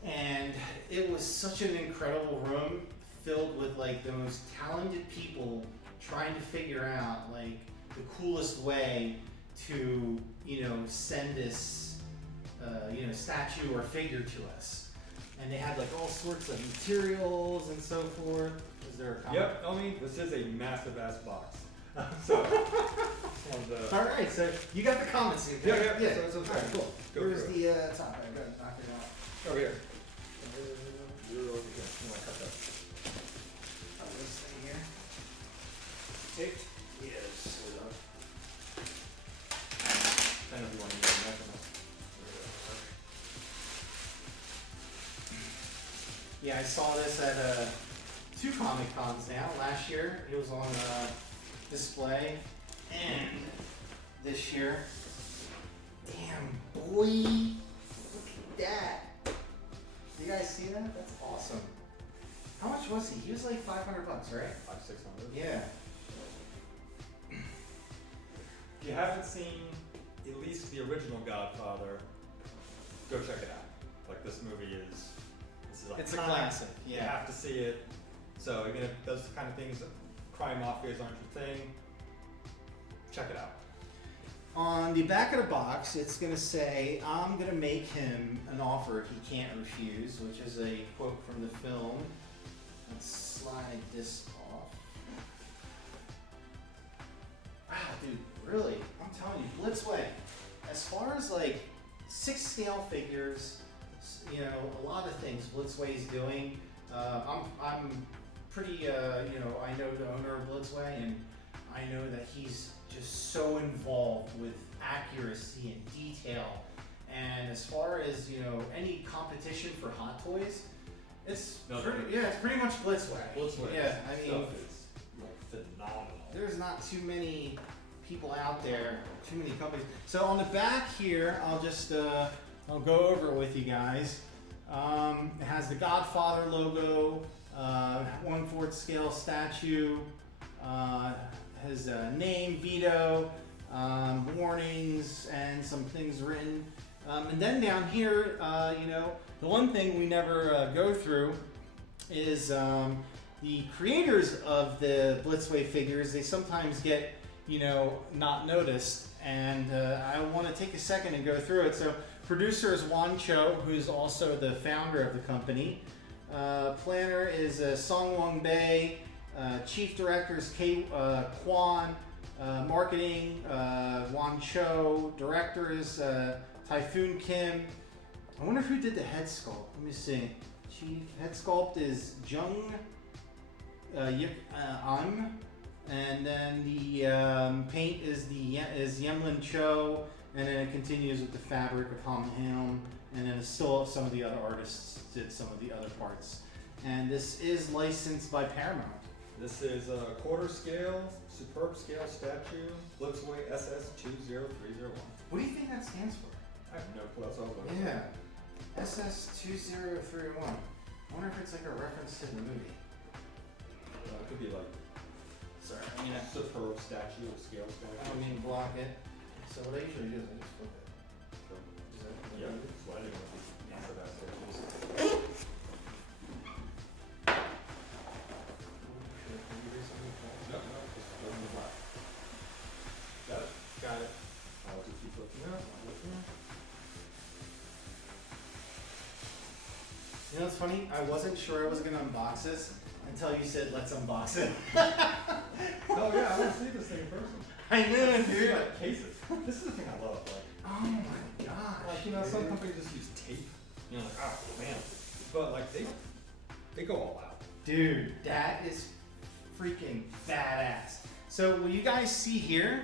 And it was such an incredible room filled with like the most talented people trying to figure out like the coolest way to, you know, send this, statue or figure to us. And they had like all sorts of materials and so forth. Is there a comment? Yep, this is a massive ass box. So, all right, so you got the comments here. Yeah. So all right, cool. Go Where's through the top? I gotta knock it out. over here. You're over here. You want to cut that? Oh, this thing here. Taped? Yes. I don't know if you want to use the measurements. Yeah, I saw this at 2 Comic Cons now. Last year it was on display, and this year. Damn, boy! Look at that. You guys see that? That's awesome. How much was he? He was like $500, right? 500-600. Yeah. If you haven't seen at least the original Godfather, go check it out. Like this movie is, It's a iconic. classic. You Yeah. have to see it. So even if those kind of things, crime mafias aren't your thing, check it out. On the back of the box, it's going to say, "I'm going to make him an offer he can't refuse," which is a quote from the film. Let's slide this off. Wow, dude, really? I'm telling you, Blitzway, as far as like 6 scale figures, you know, a lot of things Blitzway's doing. I'm pretty, I know the owner of Blitzway, and I know that he's just so involved with accuracy and detail. And as far as, you know, any competition for Hot Toys, it's pretty much Blitzway. Yeah, I mean, stuff is like phenomenal. there's not too many people out there, too many companies. So on the back here, I'll just I'll go over it with you guys. It has the Godfather logo, 1/4 scale statue, has a name, veto, warnings, and some things written. And then down here, the one thing we never go through is the creators of the Blitzway figures. They sometimes get, not noticed. And I want to take a second and go through it. So producer is Juan Cho, who's also the founder of the company. Planner is Song Wong Bei. Chief director is Kwan. Marketing, Juan Cho. Director is Typhoon Kim. I wonder who did the head sculpt. Let me see. Chief head sculpt is Jung An. And then the paint is Yemlin Cho, and then it continues with the fabric of Ham Ham, and then still some of the other artists did some of the other parts. And this is licensed by Paramount. This is a quarter scale, superb scale statue, Blitzway SS20301. What do you think that stands for? I have no clue. That's what I was looking Yeah, SS2031. I wonder if it's like a reference to the movie. It could be like Sorry, superb statue, scale I statue. don't mean to block it. So what I usually do is I just flip it. Yeah, sliding with the answer that statues. No, just open the black. Got it? Got it. I'll just keep looking up. You know what's funny? I wasn't sure I was gonna unbox this until you said let's unbox it. Oh yeah, I want to see this thing in person. I know, This is dude. like cases. This is the thing I love. Like, Oh my gosh. some dude. companies just use tape. Like, oh man. But like they go all out. Dude, that is freaking badass. So what you guys see here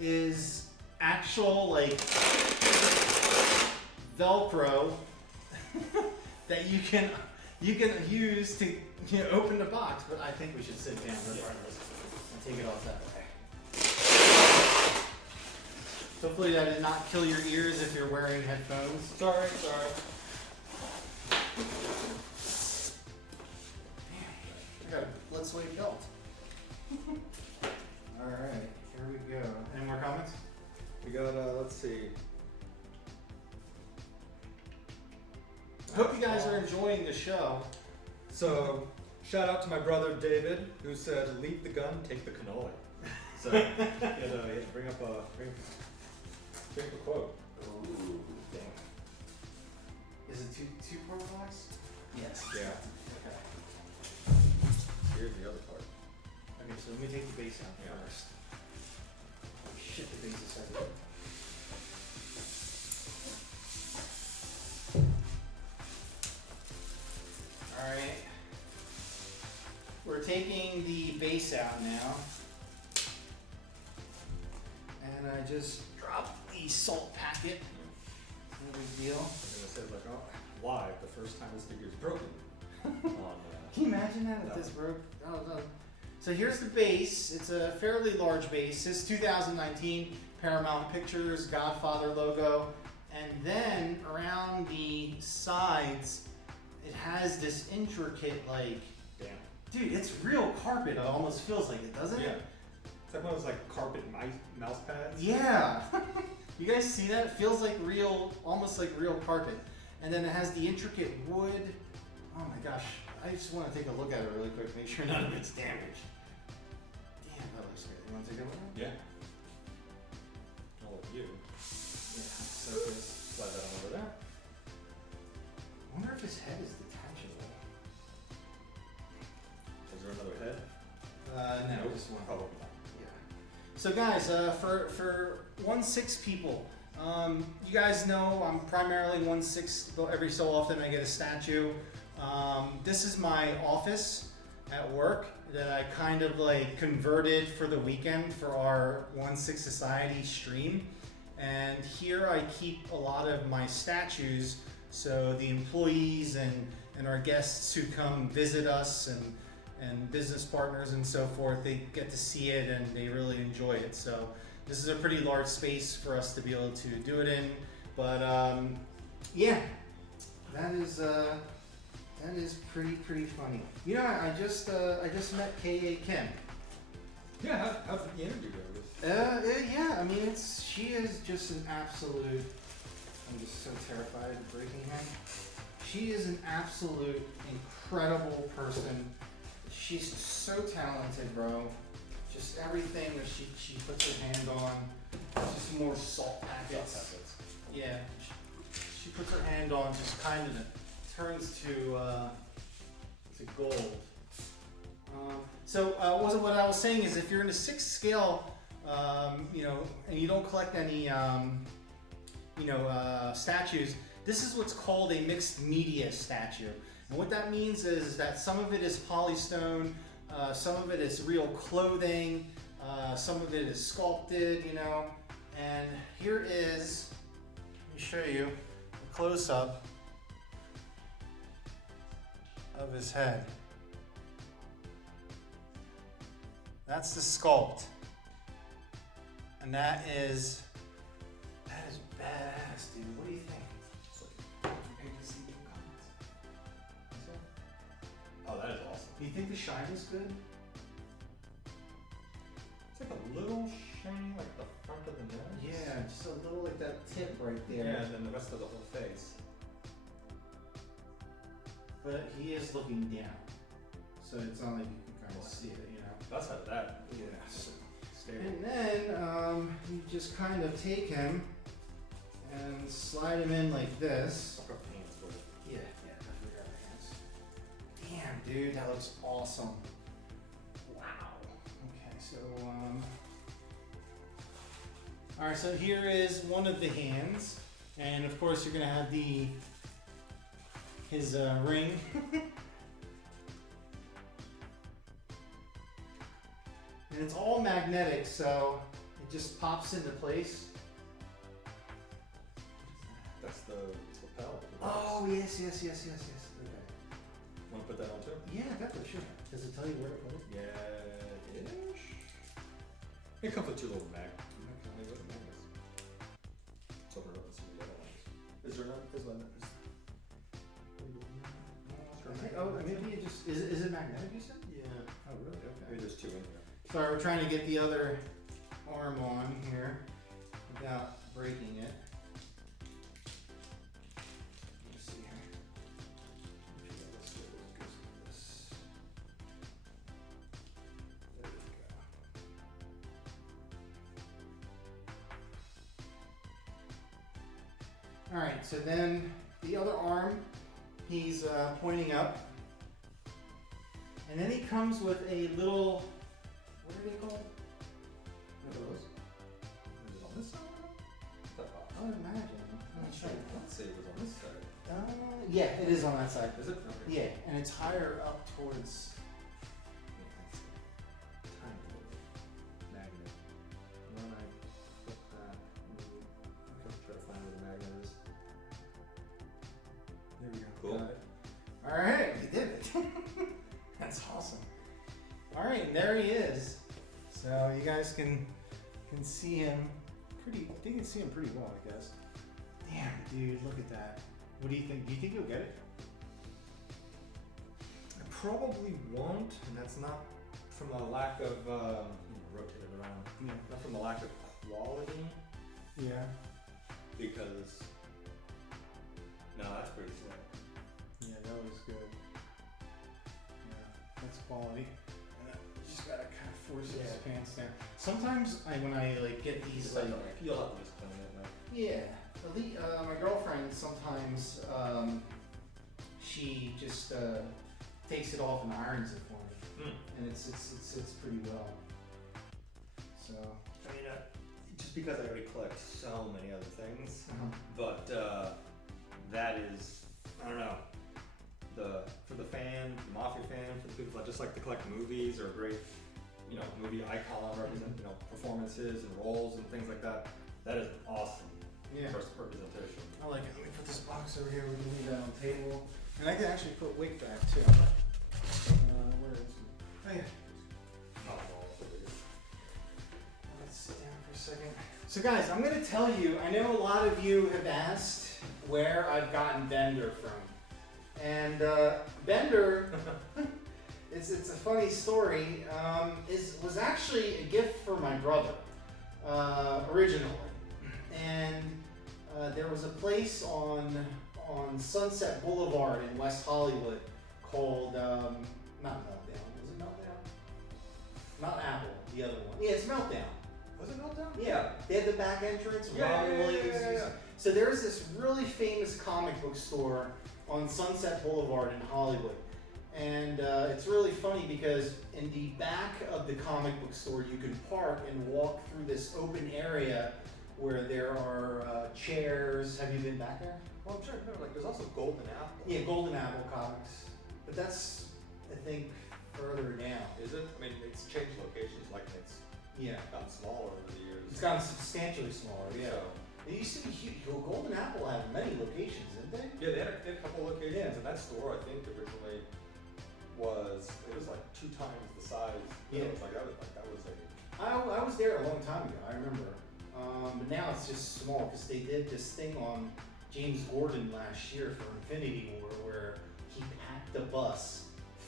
is actual like Velcro that you can use to open the box. But I think we should sit down regardless and take it off that way. Hopefully that did not kill your ears if you're wearing headphones. Sorry. I got a Blitzway belt. Alright, here we go. Any more comments? We got let's see. Hope you guys are enjoying the show. So shout out to my brother David, who said, "Leave the gun, take the cannoli." So he had to bring up a quote. Ooh, dang. Is it two part box? Yes. Yeah. Okay. Here's the other part. Okay, so let me take the base out Yeah. first. Oh shit, the base is heavy. Alright. We're taking the base out now. And I just dropped the salt packet. No big deal. I'm gonna say like, oh, live the first time this figure's broken. Can you imagine that if this broke? Oh, no. So here's the base. It's a fairly large base. This is 2019 Paramount Pictures Godfather logo. And then around the sides, it has this intricate, like, Damn. dude, it's real carpet. It almost feels like it, doesn't Yeah. it? It's like one of those like carpet mouse pads. Yeah. You guys see that? It feels like real, almost like real carpet. And then it has the intricate wood. Oh my gosh. I just want to take a look at it really quick, make sure none of it's damaged. Damn, that looks good. You want to take a look at it? Yeah. I'll let you Yeah. So this. slide that on over there. I wonder if his head is detachable. Is there another head? No, Nope. just one. Probably not. Yeah. So guys, for 1/6 people, you guys know I'm primarily 1/6. Every so often I get a statue. This is my office at work that I kind of like converted for the weekend for our 1/6 Society stream. And here I keep a lot of my statues, so the employees and our guests who come visit us and business partners and so forth, they get to see it and they really enjoy it. So this is a pretty large space for us to be able to do it in. But yeah, That is pretty funny. You know, I just met K.A. Kim. Yeah, how's the interview go? Yeah, I mean, she is just an absolute, I'm just so terrified of breaking him. She is an absolute incredible person. She's so talented, bro. Just everything that she puts her hand on, just more salt packets. Yeah, she puts her hand on, just kind of turns to gold. So what I was saying is, if you're in a 6th scale, you know, and you don't collect any, you know, statues, this is what's called a mixed media statue. And what that means is that some of it is polystone, some of it is real clothing, some of it is sculpted, you know. And here is, let me show you a close-up of his head. That's the sculpt. And that is badass, dude. What do you think? Oh, that is awesome. Do you think the shine is good? It's like a little shiny, like the front of the nose. Yeah, just a little like that tip right there. Yeah, and then the rest of the whole face. But he is looking down, so it's not like you can kind of see it, you know. That's how that. Yes. Stable. And then you just kind of take him and slide him in like this. I'll grab the hands for it. Yeah, definitely grab your hands. Damn, dude, that looks awesome. Wow. Okay, so all right, so here is one of the hands, and of course you're gonna have his ring. And it's all magnetic, so it just pops into place. That's the lapel. Oh, yes. Okay. Want to put that on too? Yeah, definitely, sure. Does it tell you where to put it? Yeah, ish. It comes with 2 little magnets. Let's open it up and see what the other one is. Is there not? Is one? Oh, maybe it just, is it magnetic, you said? Yeah. Oh, really? Maybe Okay. there's 2 in here. Sorry, we're trying to get the other arm on here without breaking it. Let's see here. Make sure that this goes like this. There we go. Alright, so then the other arm, he's pointing up. And then he comes with a little, what are they called? What are those? Is it on this side? That box. I would imagine. I'm not sure. Let's say it was on this side. Yeah, it is on that side. Is it? Okay. Yeah, and it's higher up towards. Tiny little magnet. When I flip that, I'll try to find where the magnet is. There we go. Cool. Got it. All right, we did it. That's awesome. All right, and there he is. So you guys can see him pretty. They can see him pretty well, I guess. Damn, dude, look at that. What do you think? Do you think you'll get it? I probably won't, and that's not from a lack of, rotate it around. Yeah. Not from a lack of quality, Yeah. because, no, that's pretty slick. Yeah, that was good. Yeah, that's quality. And you just gotta kind of force his Yeah. pants down. Sometimes when I like get these like You'll have to just clean it, right? yeah, my girlfriend sometimes she just takes it off and irons it for me, and it sits pretty well. So I mean, just because I already collect so many other things, but that is, I don't know, for the fan, the Mafia fan, for the people that just like to collect movies or great, movie icon performances and roles and things like that. That is awesome. yeah, First representation. I like it. Let me put this box over here. We can leave that on the table, and I can actually put Wick back too. Where is he? Oh yeah. Let's sit down for a second. So guys, I'm gonna tell you, I know a lot of you have asked, where I've gotten Bender from. And Bender, it's a funny story, was actually a gift for my brother, originally. And there was a place on Sunset Boulevard in West Hollywood called, not Meltdown, was it Meltdown? Not Apple, the other one. Yeah, it's Meltdown. Was it Meltdown? Yeah, they had the back entrance. Robin Williams. Yeah. So there's this really famous comic book store on Sunset Boulevard in Hollywood. And it's really funny because in the back of the comic book store, you can park and walk through this open area where there are chairs. Have you been back there? Well, I'm sure. No, like there's also Golden Apple. Yeah, Golden Apple Comics. But that's, I think, further down. Is it? I mean, it's changed locations. Like it's Yeah. gotten smaller over the years. It's gotten substantially smaller, yeah. So, It used to be huge. Well, Golden Apple had many locations, didn't they? yeah, they had a couple locations, Yeah. and that store I think originally was like 2 times the size. You know, Yeah. it was like that was a. I was there a long time ago, I remember. But now it's just small because they did this thing on James Gordon last year for Infinity War where he packed the bus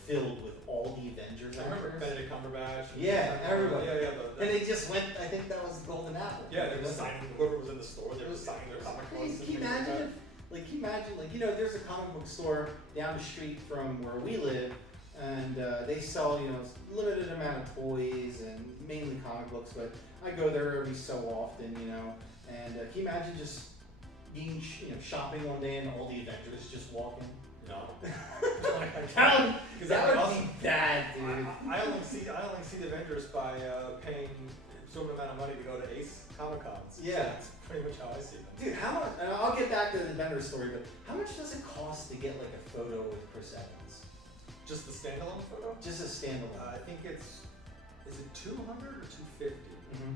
filled with all the Avengers I remember actors. Benedict Cumberbatch. Yeah, everybody. Yeah. And they just went, I think that was Golden Apple. Yeah, they were signing, whoever was in the store, they were signing their comic books. Can you imagine if, you know, there's a comic book store down the street from where we live, and they sell, you know, limited amount of toys and mainly comic books, but I go there every so often, you know, and can you imagine just being, shopping one day and all the Avengers just walking? No. That would be bad, dude. I only see the Avengers by paying a certain amount of money to go to Ace Comic Cons. Yeah. That's pretty much how I see them. Dude, how much, and I'll get back to the vendor story, but how much does it cost to get like a photo with Chris Evans? Just the standalone photo? Just a standalone. I think is it 200 or 250? Mm-hmm.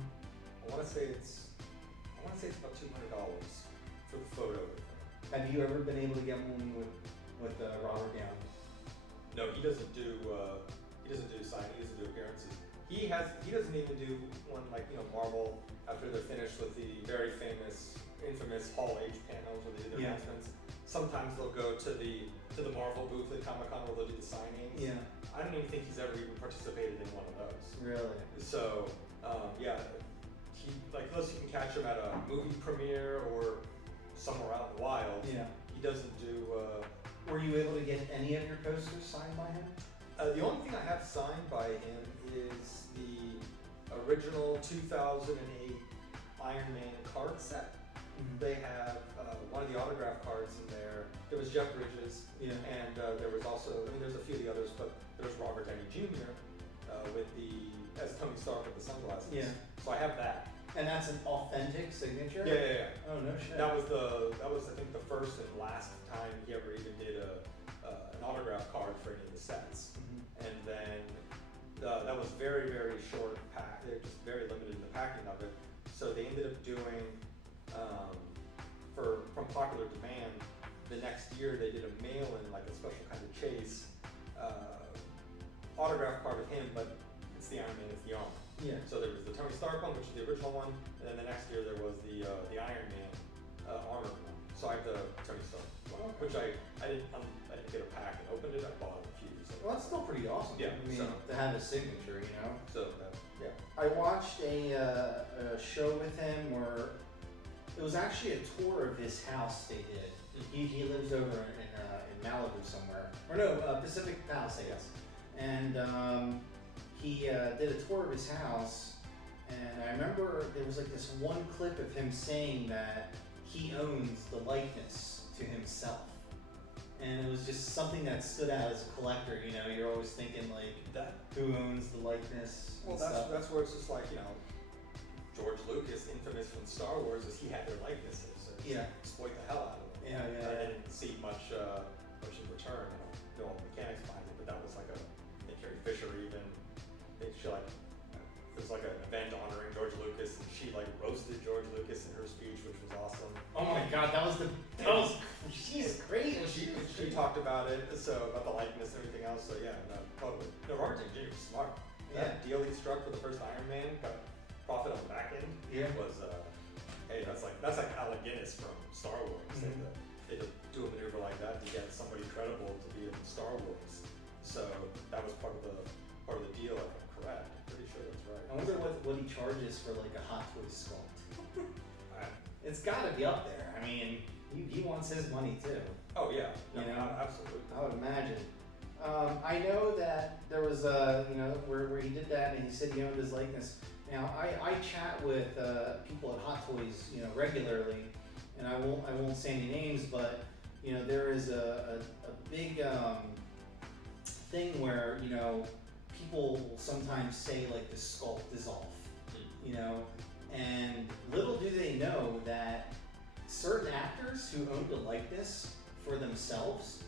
I want to say it's about $200 for the photo. Have you ever been able to get one with Robert Downey? No, he doesn't do signing. He doesn't do appearances. He doesn't even do one like Marvel after they're finished with the very infamous Hall H panels where they do their Yeah. announcements. Sometimes they'll go to the Marvel booth at Comic Con where they'll do the signings. Yeah. I don't even think he's ever even participated in one of those. Really? So yeah, he unless you can catch him at a movie premiere or somewhere out in the wild. Yeah. He doesn't do. Were you able to get any of your posters signed by him? The only thing I have signed by him is the original 2008 Iron Man card set. They have one of the autograph cards in there. There was Jeff Bridges, Yeah. and there was also, there's a few of the others, but there's Robert Downey Jr. As Tony Stark with the sunglasses. Yeah. So I have that. And that's an authentic signature? Yeah. Oh, no shit. That was I think the first and last time he ever even did an autograph card for any of the sets. Mhm. And then that was very, very short pack. They're just very limited in the packing of it. So they ended up doing, from popular demand, the next year they did a mail-in, like a special kind of chase, autograph card of him, but it's the Iron Man, it's the armor. Yeah. So there was the Tony Stark one, which is the original one, and then the next year there was the Iron Man armor one. So I have the Tony Stark one, which I didn't get a pack and opened it. I bought a few. So, Well, that's still pretty awesome. Yeah, I mean, so- to have a signature, you know? so yeah. I watched a show with him where it was actually a tour of his house they did. He lives over in Malibu somewhere. Or no, Pacific Palisades. And he did a tour of his house, and I remember there was like this one clip of him saying that he owns the likeness to himself. And it was just something that stood out as a collector, you know, you're always thinking like, That who owns the likeness well, and that's stuff. that's where it's just like George Lucas, infamous from Star Wars, is he had their likenesses. So he Yeah. exploit the hell out of them. Yeah. I didn't see much in return. I don't know all the mechanics behind it, but that was like I think Carrie Fisher even, it was like an event honoring George Lucas, and she like roasted George Lucas in her speech, which was awesome. Oh my god, she's great. She talked about it, so about the likeness and everything else. So yeah, no, totally. No, Robert Downey Jr. was smart. That deal he struck for the first Iron Man, got profit on the back end. Yeah. Was hey, that's like Alec Guinness from Star Wars. Mhm. Like they had to do a maneuver like that to get somebody credible to be in Star Wars. So that was part of the deal, if I'm correct. I'm pretty sure that's right. I wonder what he charges for like a Hot Toys sculpt. I- It's got to be up there. I mean, he wants his money too. Oh yeah, no, You know? absolutely. I would imagine. I know that there was where he did that and he said he owned his likeness. Now I chat with people at Hot Toys regularly, and I won't say any names, but there is a big thing where people will sometimes say like the sculpt is off, and little do they know that certain actors who owned a likeness for themselves,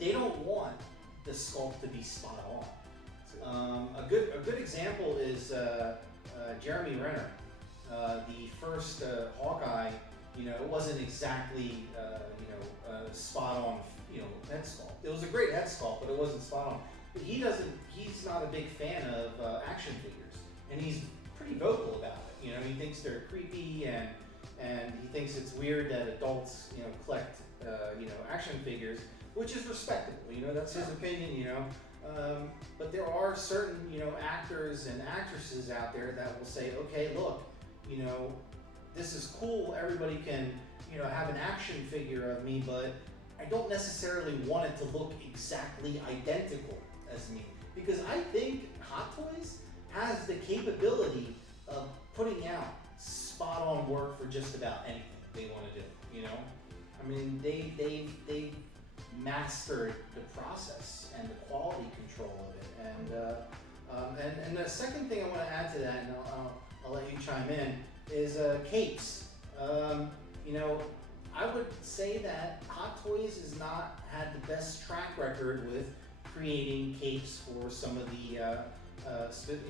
they don't want the sculpt to be spot on. A good example is Jeremy Renner, the first Hawkeye. It wasn't exactly spot on head sculpt. It was a great head sculpt, but it wasn't spot on. But he's not a big fan of action figures, and he's pretty vocal about it. He thinks they're creepy and he thinks it's weird that adults collect action figures, which is respectable. That's his opinion. But there are certain actors and actresses out there that will say, okay, look, this is cool. Everybody can have an action figure of me, but I don't necessarily want it to look exactly identical as me, because I think Hot Toys has the capability of putting out spot on work for just about anything they want to do. I mean, they mastered the process and the quality control of it. And the second thing I want to add to that, and I'll let you chime in, is capes. I would say that Hot Toys has not had the best track record with creating capes for some of the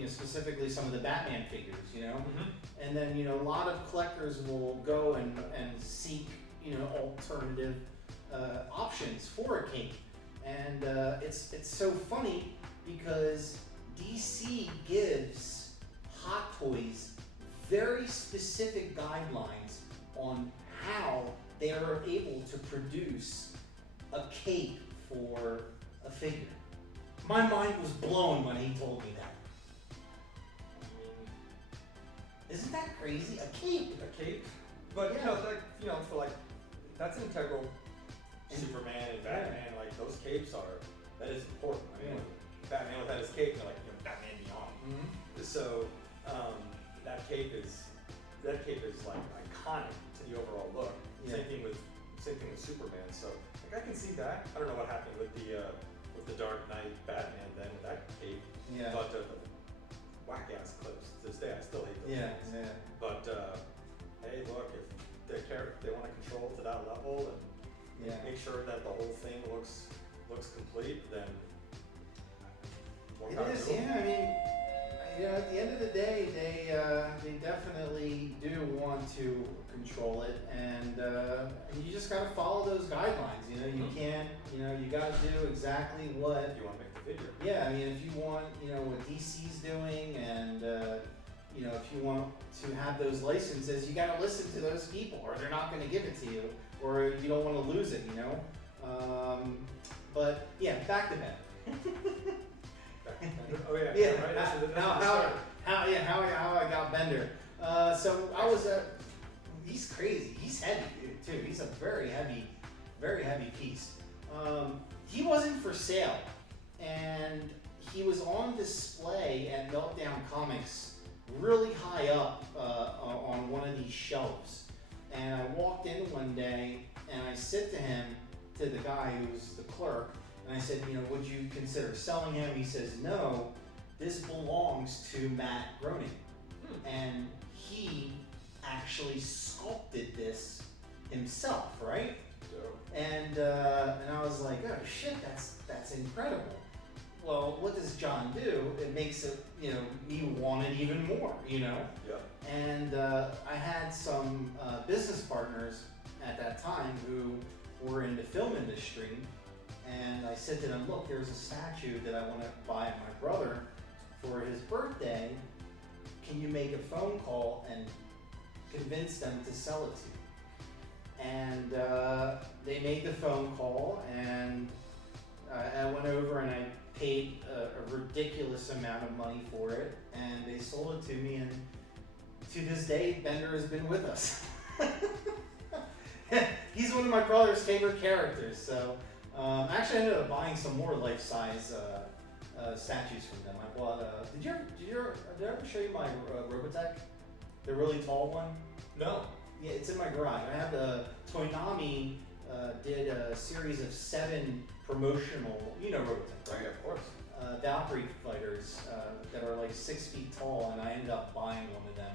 specifically some of the Batman figures. Mm-hmm. And then a lot of collectors will go and seek alternative options for a cape, and it's so funny because DC gives Hot Toys very specific guidelines on how they are able to produce a cape for a figure. My mind was blown when he told me that. Isn't that crazy? A cape. A cape, but Yeah. for like that's integral. Superman and Batman, like those capes that is important. I mean, Batman without his cape, you're like Batman Beyond. Mm-hmm. So that cape is like iconic to the overall look. Yeah. Same thing with Superman. So like I can see that. I don't know what happened with the Dark Knight Batman then with that cape. Yeah. But the whack ass clips to this day, I still hate those. Yeah. things. Yeah. But hey, look, if they want to control it to that level and Yeah. make sure that the whole thing looks complete, then more It power is, to them. yeah. I mean, at the end of the day, they definitely do want to control it, and you just got to follow those guidelines. You Mhm. can't. You got to do exactly what. If you want to make the figure. Yeah, I mean, if you want, what DC's doing, and if you want to have those licenses, you got to listen to those people, or they're not going to give it to you, or you don't want to lose it. But yeah, back to Ben. Oh yeah. Yeah, Right. That's the how start. I got Bender. So I was he's crazy. He's heavy, dude, too. He's a very heavy piece. He wasn't for sale, and he was on display at Meltdown Comics, really high up on one of these shelves. And I walked in one day, and I said to the guy who was the clerk, and I said, would you consider selling him? He says, no, this belongs to Matt Groening. And he actually sculpted this himself, right? And I was like, oh shit, that's incredible. Well, what does John do? It makes it, me want it even more, Yeah. And I had some business partners at that time who were in the film industry, and I said to them, look, there's a statue that I want to buy my brother for his birthday. Can you make a phone call and convince them to sell it to you? and they made the phone call, and I went over and I paid a ridiculous amount of money for it, and they sold it to me, and to this day, Bender has been with us. He's one of my brother's favorite characters, so actually I ended up buying some more life-size statues from them. I bought, did I ever show you my Robotech? The really tall one? No. Yeah, it's in my garage. I have the Toynami did a series of 7 promotional, you know Robotech, right? Yeah, of course. Valkyrie fighters that are like 6 feet tall, and I ended up buying one of them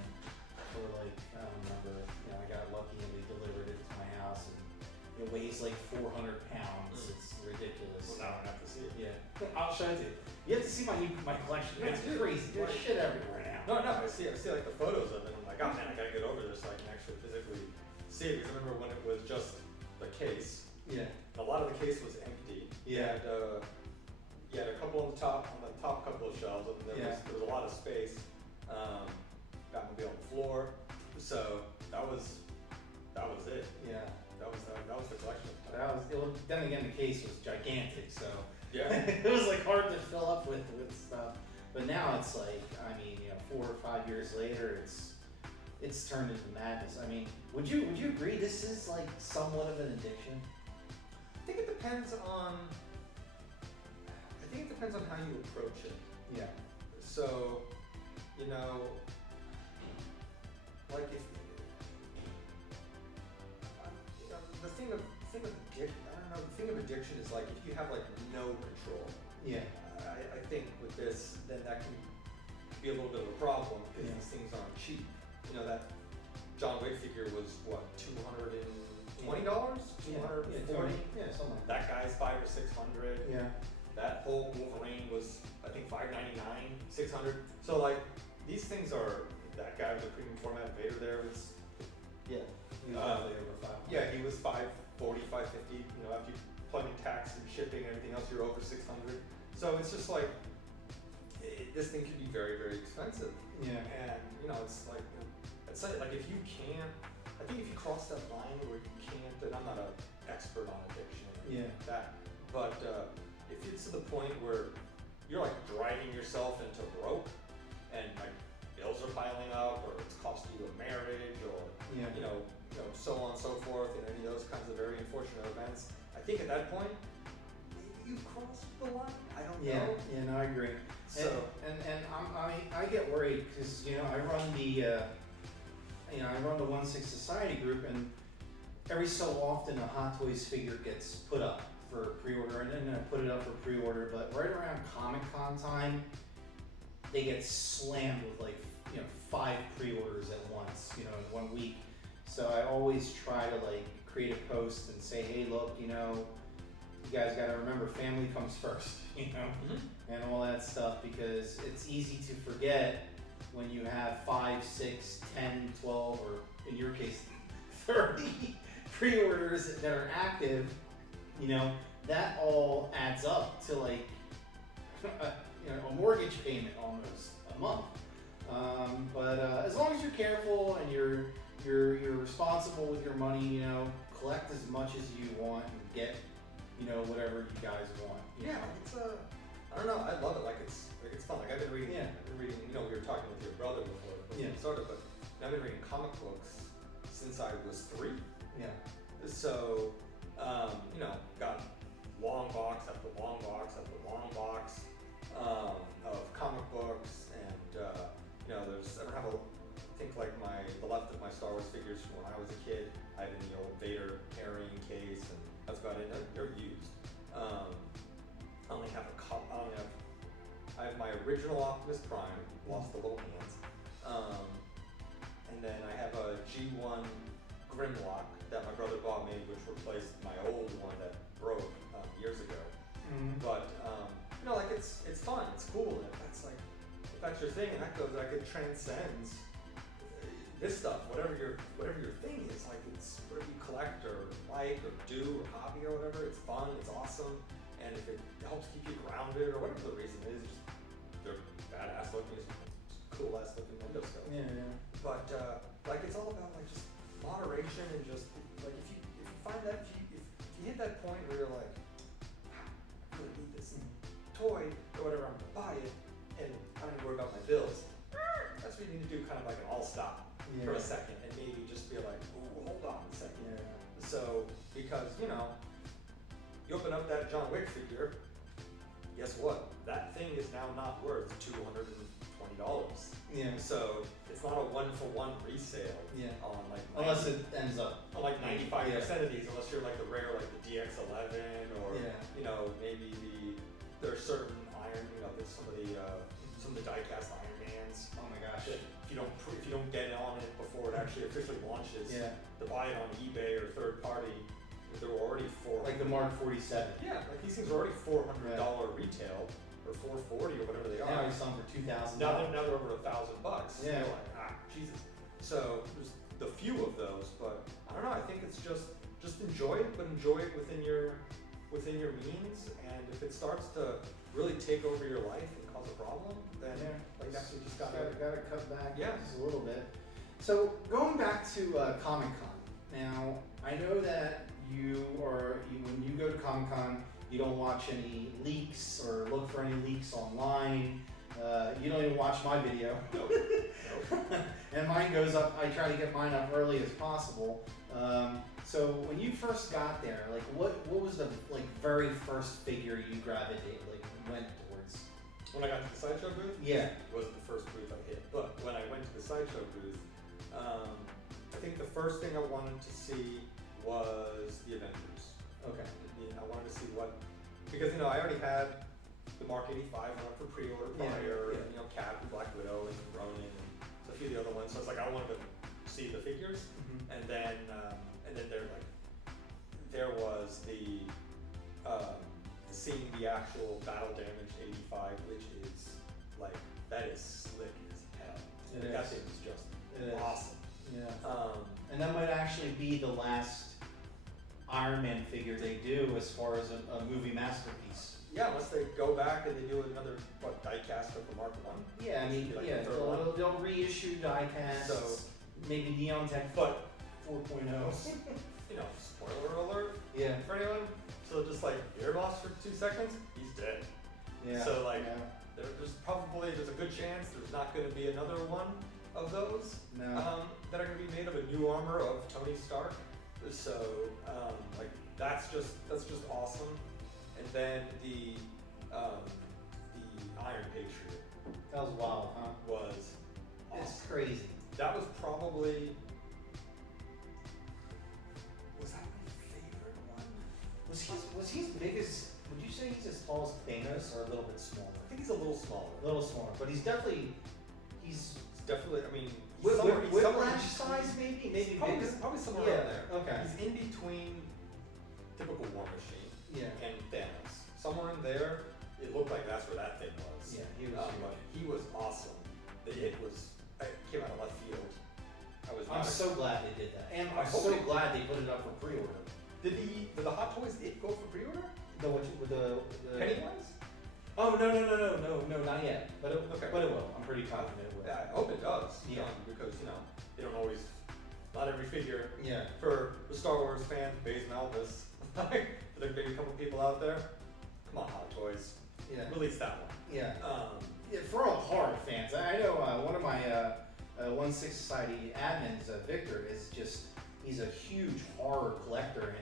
for like, I don't remember, you know, I got lucky and they delivered it to my house, and it weighs like 400 pounds. It's ridiculous. Well, now I have to see it. Yeah, I'll show it to you. You have to see my collection. It's crazy. There's shit everywhere now. No, I see like the photos of it. I'm like, oh man, I gotta get over this so I can actually physically see it. Because I remember when it was just the case. Yeah. A lot of the case was empty. Yeah. And you had a couple on the top couple of shelves, and there was a lot of space. Batmobile on the floor. So that was it. Yeah. That was the collection. Then again, the case was gigantic, so Yeah. it was like hard to fill up with stuff. But now it's like, I mean, you know, 4 or 5 years later, it's turned into madness. I mean, would you agree this is like somewhat of an addiction? I think it depends on how you approach it. Yeah. So, you know, like if you know, the thing of addiction, I don't know. The thing of addiction is like if you have like no control. Yeah. I think with this, then that can be a little bit of a problem because Yeah. these things aren't cheap. You know that John Wick figure was what, $220? $240? Yeah, something like That guy's $500 or $600. Yeah. That whole Wolverine was, I think, $599, $600. So like, these things are. That guy with the premium format Vader there was. Yeah. He was definitely over 5. Yeah, he was $540, $550. You know, after you plug in tax and shipping and everything else, you're over $600. So it's just like, this thing can be very, very expensive. Yeah. And you know, it's like if you can't. I think if you cross that line where you can't, and I'm not an expert on addiction. Yeah. That, but. If it's to the point where you're like driving yourself into broke and like bills are piling up or it's costing you a marriage or you know so on and so forth and any of those kinds of very unfortunate events, I think at that point maybe you've crossed the line. I don't know. Yeah, no, I agree. So and I get worried because you know I run the I run the 1/6 Society group, and every so often a Hot Toys figure gets put up for pre-order, and then I put it up for pre-order, but right around Comic-Con time, they get slammed with like, 5 pre-orders at once, in 1 week. So I always try to like create a post and say, hey, look, you guys gotta remember family comes first, and all that stuff, because it's easy to forget when you have 5, 6, 10, 12, or in your case, 30 pre-orders that are active. That all adds up to like a mortgage payment almost a month. But as long as you're careful and you're responsible with your money, collect as much as you want and get whatever you guys want. Yeah, it's I don't know. I love it. Like it's fun. Like I've been reading. Yeah. We were talking with your brother before we started, but I've been reading comic books since I was 3. Yeah. So, got long box after long box after long box of comic books, and I don't have the left of my Star Wars figures from when I was a kid. I have the old Vader carrying case, and that's about it. They're used. I only have a couple. I have my original Optimus Prime, lost the little hands, and then I have a G1 Grimlock that my brother bought me, which replaced my old one that broke years ago. Mm-hmm. But it's fun, it's cool, and if that's your thing, and it transcends this stuff, whatever your thing is, like it's whatever you collect or like or do or hobby or whatever, it's fun, it's awesome, and if it helps keep you grounded or whatever the reason is, just they're badass looking, cool ass looking window stuff. Yeah. But it's all about like just moderation and just like if you find that if you hit that point where you're like, I really need this toy or whatever, I'm gonna buy it, and I don't need to worry about my bills. That's what you need to do, kind of like an all stop for a second, and maybe just be like, ooh, hold on a second. Yeah. So, because, you know, you open up that John Wick figure, guess what? That thing is now not worth $220. Yeah. So, it's not a one-for-one resale Yeah. on like Unless it ends up. on like 95% of these, unless you're like the rare, like the DX11, or Yeah. you know, maybe there's certain iron, you know, there's some of the die-cast Iron Mans. Oh my gosh. That if you don't get on it before it actually officially launches, Yeah. to buy it on eBay or third party, they're already Like the Mark 47. yeah, like these things are already $400 retail or $440 or whatever they Now are. he's selling for $2,000. Now they're over $1,000. Yeah. You're like, Jesus. So there's the few of those, but I don't know. I think it's just enjoy it, but enjoy it within your means. And if it starts to really take over your life and cause a problem, then like that's you just gotta cut back Yeah. just a little bit. So going back to Comic-Con. Now I know that when you go to Comic-Con, you don't watch any leaks or look for any leaks online. You don't even watch my video. Nope. And mine goes up, I try to get mine up early as possible. So when you first got there, like what was the very first figure you went towards? When I got to the sideshow booth, Yeah. it wasn't the first booth I hit, but when I went to the sideshow booth, I think the first thing I wanted to see was the Avengers. Okay. I wanted to see because you know I already had the Mark 85 went up for pre-order prior, and you know Cap and Black Widow and Ronin and a few of the other ones. So it's like I wanted to see the figures, and then there was the seeing the actual battle damaged 85, which is like that is slick as hell. That thing is just awesome. Yeah. And that might actually be the last Iron Man figure they do as far as a movie masterpiece. Yeah, unless they go back and they do another die-cast of the Mark 1. Yeah, I mean, Like yeah, the third one. they'll reissue die-casts, So, maybe Neon Tech but 4.0. you know, spoiler alert Yeah. for anyone. So just like earmuffs for 2 seconds, he's dead. Yeah. So like, yeah. there's a good chance there's not going to be another one of those No. that are going to be made of a new armor of Tony Stark. So like that's just awesome. And then the Iron Patriot That was wild, huh? was awesome. It's crazy. That was probably that my favorite one? Was he as big as? Would you say he's as tall as Thanos or a little bit smaller? I think he's a little smaller. A little smaller, but he's definitely. It's definitely. I mean, he's somewhere Whiplash in size, maybe probably, bigger. probably somewhere Yeah, around there. okay. He's in between typical War Machine Yeah. and Thanos. Somewhere in there, it looked like that's where that thing was. Yeah, he was. But he was awesome. It came out of left field. I'm so glad they did that, and I I'm hope so they- glad they put it up for pre-order. Did the Hot Toys go for pre-order? The Pennywise? Oh no, not yet. But it Okay. will. I'm pretty confident it will. Yeah, I hope it does. Yeah. Because you know they don't always. Not every figure Yeah. for the Star Wars fans, Baze and Elvis. For there may be a couple people out there. Come on, Hot Toys. Yeah. Release that one. Yeah. Yeah, for all horror fans, I know one of my 1/6 Society admins, Victor, he's a huge horror collector,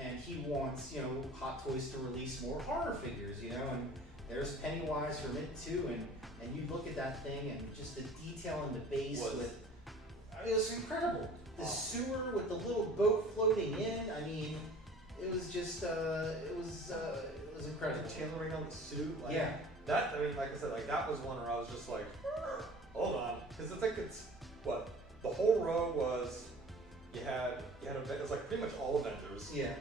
and he wants Hot Toys to release more horror figures, and there's Pennywise from it too, and you look at that thing and just the detail in the base it was incredible. The sewer with the little boat floating in, I mean, it was just it was incredible. The tailoring on the suit, Yeah. That, I mean, like I said, like that was one where I was just like, hold on, because I think it's what the whole row was. You had it was like pretty much all Avengers. Yeah.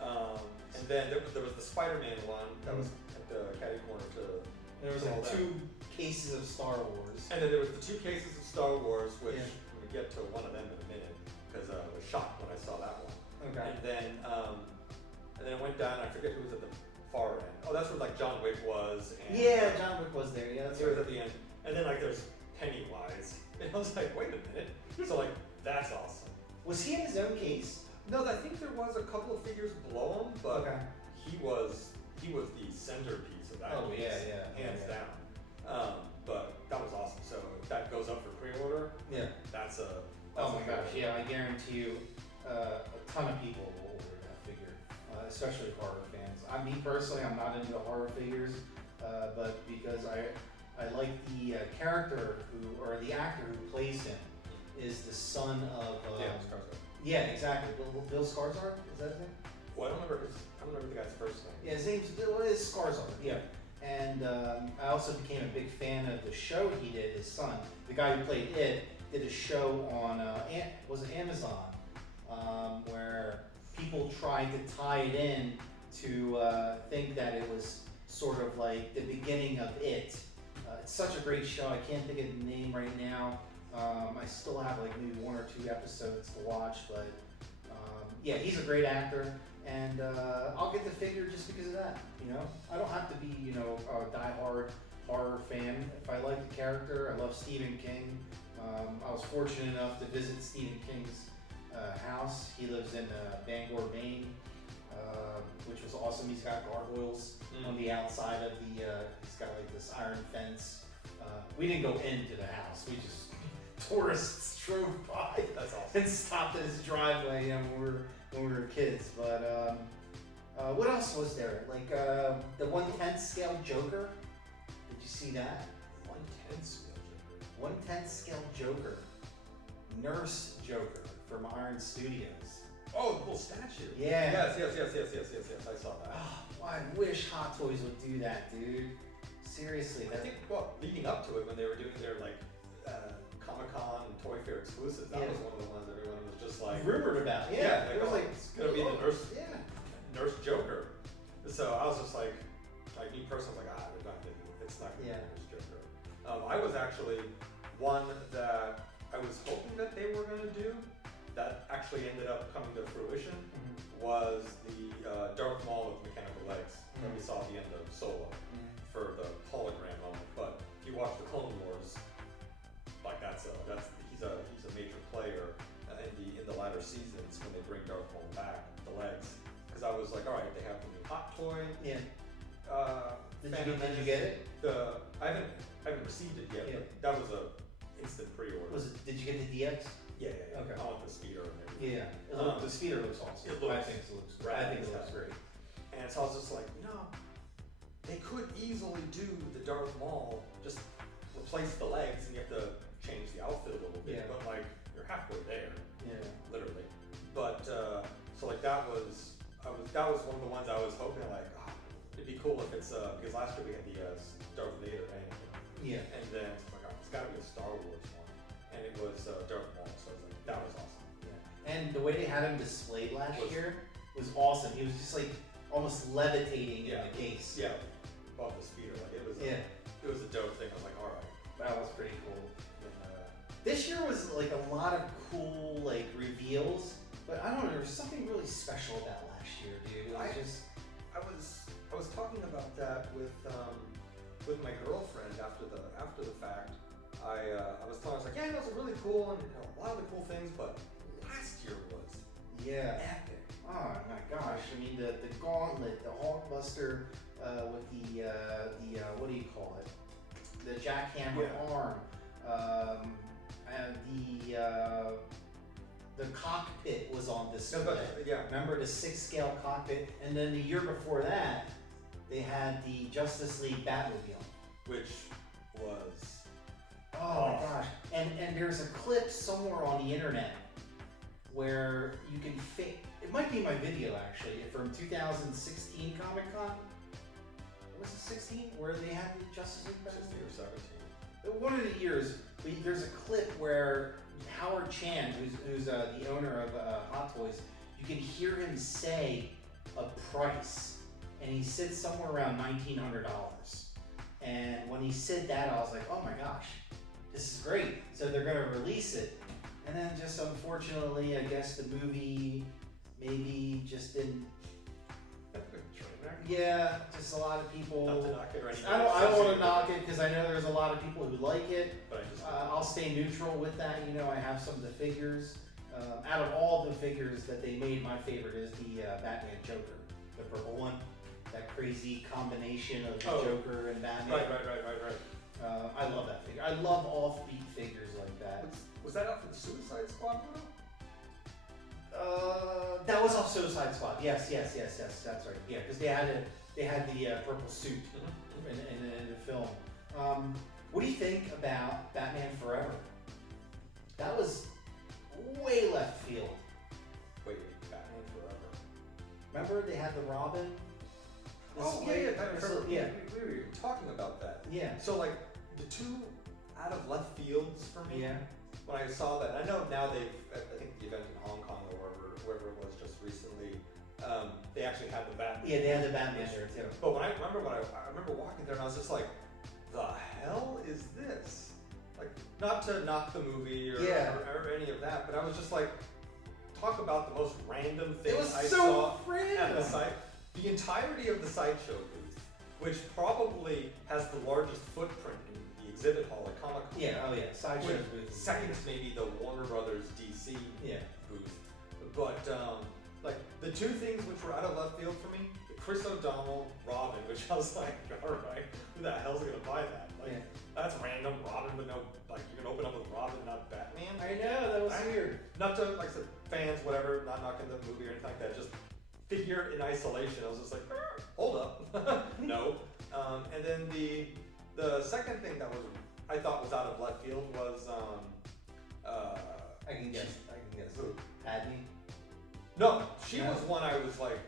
And then there was the Spider-Man one that was at the caddy corner to. There was all like that. 2 cases of Star Wars. And then there was the 2 cases of Star Wars, which Yeah. we get to one of them in a minute because I was shocked when I saw that one. Okay. And then it went down. I forget who was at the far end. Oh, that's where like John Wick was. And, Yeah, John Wick was there. Yeah, that's he was right. at the end. And then like there's Pennywise, and I was like, wait a minute. So like that's awesome. Was he in his own case? No, I think there was a couple of figures below him, but Okay. he was the centerpiece of that Oh, piece, yeah, hands yeah. down. But that was awesome. So if that goes up for pre-order, Yeah. that's a Oh my a gosh, good yeah, I guarantee you, a ton of people will order that figure, especially horror fans. Me personally, I'm not into horror figures, but because I like the character or the actor who plays him is the son of, Yeah, Skarsgård. yeah, exactly, Bill Skarsgård, is that his name? Well, I don't remember the guy's first name. Yeah, his name's Skarsgård, yeah. And I also became a big fan of the show he did, his son, the guy who played it, did a show on, was it Amazon, where people tried to tie it in to think that it was sort of like the beginning of it. It's such a great show, I can't think of the name right now. I still have like maybe 1 or 2 episodes to watch, but yeah, he's a great actor, and I'll get the figure just because of that, you know? I don't have to be, you know, a die-hard horror fan. If I like the character, I love Stephen King. I was fortunate enough to visit Stephen King's house. He lives in Bangor, Maine, which was awesome. He's got gargoyles on the outside of the, he's got like this iron fence. We didn't go into the house, we just, tourists drove by. That's awesome. And stopped at his driveway, you know, when we were kids. But what else was there? Like the 1/10 scale Joker. Did you see that? 1/10 scale Joker. 1/10 scale Joker. Nurse Joker from Iron Studios. Oh, the little statue. Yeah. Yes. I saw that. Oh, I wish Hot Toys would do that, dude. Seriously, I think leading up to it, when they were doing their like Comic-Con and Toy Fair exclusives, that was one of the ones everyone was just like rumored about. Yeah, it was like it's gonna be the Yeah. Nurse Joker. So I was just like me personally, like they're not gonna do it. It's not gonna be Nurse Joker. I was actually one that I was hoping that they were gonna do that actually ended up coming to fruition was the Darth Maul with mechanical legs that we saw at the end of Solo for the hologram moment. But if you watch the Clone Wars, like he's a major player in the latter seasons when they bring Darth Maul back, the legs. Because I was like, all right, they have the new Hot Toy. Yeah. Did you get it? I haven't received it yet. Yeah. But that was a instant pre-order. Did you get the DX? Yeah. Okay. I want the speeder and everything. Yeah. The speeder looks awesome. I think it looks great. I think it looks great. And so I was just like, they could easily do the Darth Maul, just replace the legs, and you have to change the outfit a little bit. Yeah. But like, you're halfway there. Yeah. Literally. But so like that was one of the ones I was hoping like, it'd be cool if it's because last year we had the Darth Vader Anakin. Yeah. And then it's like, it's got to be a Star Wars one, and it was Darth Maul. So I was like, that was awesome. Yeah. And the way they had him displayed last year was awesome. He was just like almost levitating in the case. Yeah. Above the speeder, like it was. It was a dope thing. I was like, all right. That was pretty cool. And, This year was like a lot of cool like reveals, but I don't know, there was something really special about last year, dude. It was I was talking about that with my girlfriend after the fact. I was telling her, I was like, yeah, those are really cool and a lot of the cool things, but last year was epic. Oh my gosh! I mean, the gauntlet, the Hulkbuster with the what do you call it? The jackhammer arm, and the cockpit was on display. Remember the 6-scale cockpit, and then the year before that, they had the Justice League Batmobile, which was my gosh! And there's a clip somewhere on the internet where you can fit. It might be my video actually from 2016 Comic Con. Was it 16 where they had the Justice League Batmobile? 16 or 17. One of the years, there's a clip where Howard Chan, who's the owner of Hot Toys, you can hear him say a price, and he said somewhere around $1,900. And when he said that, I was like, oh my gosh, this is great. So they're gonna release it, and then just unfortunately, I guess the movie maybe just didn't. Yeah, just a lot of people. Not to knock it or anything. I don't want to knock it because I know there's a lot of people who like it. But I just I'll stay neutral with that. You know, I have some of the figures. Out of all the figures that they made, my favorite is the Batman Joker, the purple one. That crazy combination of the Joker and Batman. Right. I love that figure. I love offbeat figures like that. Was that out for the Suicide Squad photo? That was off Suicide Squad. Yes, that's right. Yeah, because they had the purple suit in the film. What do you think about Batman Forever? That was way left field. Wait, Batman Forever. Remember they had the Robin? Yeah. We were talking about that. Yeah. So like the two out of left fields for me. Yeah. When I saw that, I know now I think the event in Hong Kong or wherever it was just recently, they actually had the Batman. Yeah, they had the Batman there too. But I remember walking there and I was just like, the hell is this? Like, not to knock the movie or any of that, but I was just like, talk about the most random thing I saw at the site. The entirety of the sideshow booth, which probably has the largest footprint in the exhibit hall at Comic-Con. Yeah, Sideshow's booth. Second to maybe the Warner Brothers DC booth. But like the two things which were out of left field for me, the Chris O'Donnell Robin, which I was like, all right, who the hell's gonna buy that? Like that's random, Robin, but no, like you're gonna open up with Robin, not Batman. I know, that was weird. Not to, like I said, fans, whatever, not knocking the movie or anything like that, just figure in isolation. I was just like, hold up, no. And then the second thing that I thought was out of left field was I can guess. Who? Padme? No, she was one I was like,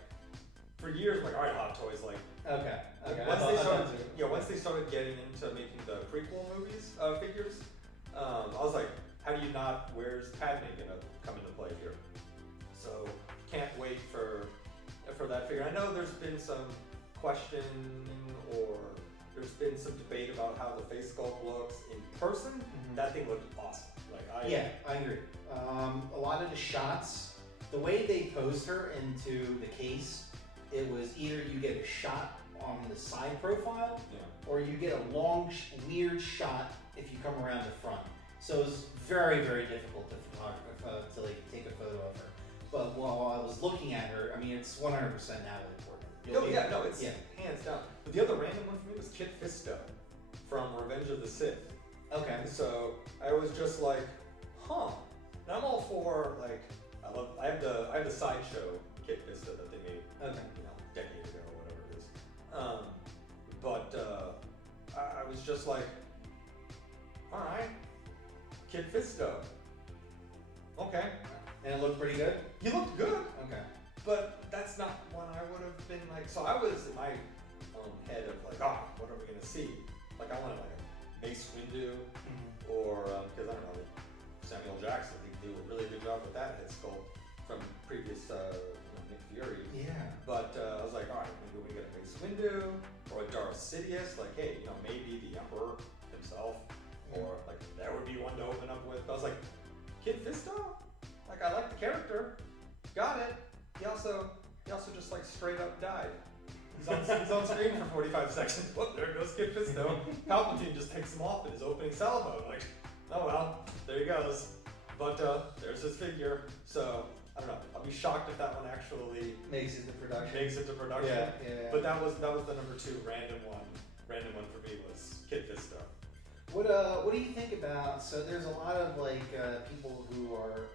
for years, like, all right, Hot Toys, like. Okay. Once they started getting into making the prequel movies figures, I was like, how do you not? Where's Padme gonna come into play here? So can't wait for that figure. I know there's been some question or there's been some debate about how the face sculpt looks in person. That thing looked awesome. I agree. A lot of the shots, the way they posed her into the case, it was either you get a shot on the side profile, or you get a long, weird shot if you come around the front. So it was very, very difficult to take a photo of her. But while I was looking at her, I mean, it's 100% Natalie Portman. It's hands down. But the other random one for me was Kit Fisto from Revenge of the Sith. Okay. So I was just like, huh. And I'm all for like, I have the sideshow Kit Fisto that they made, a decade ago or whatever it is. I was just like, all right, Kit Fisto. Okay. And it looked pretty good? He looked good. Okay. But that's not one I would have been like. So I was in my head of like, what are we gonna see? Like I wanted like a Mace Windu, or because I don't know, Samuel Jackson. He did a really good job with that head sculpt from previous Nick Fury. Yeah. But I was like, all right, maybe we get a Mace Windu or a Darth Sidious. Like, hey, maybe the Emperor himself, or like that would be one to open up with. But I was like, Kid Fisto. Like I like the character, got it. He also just like straight up died. He's on screen for 45 seconds. Well, there goes Kid Fisto. Palpatine just takes him off in his opening salvo. Like, oh well, there he goes. But there's his figure. So I don't know. I'll be shocked if that one actually makes it to production. Yeah. But that was the number two random one. Random one for me was Kid Fisto. What do you think about? So there's a lot of like people who are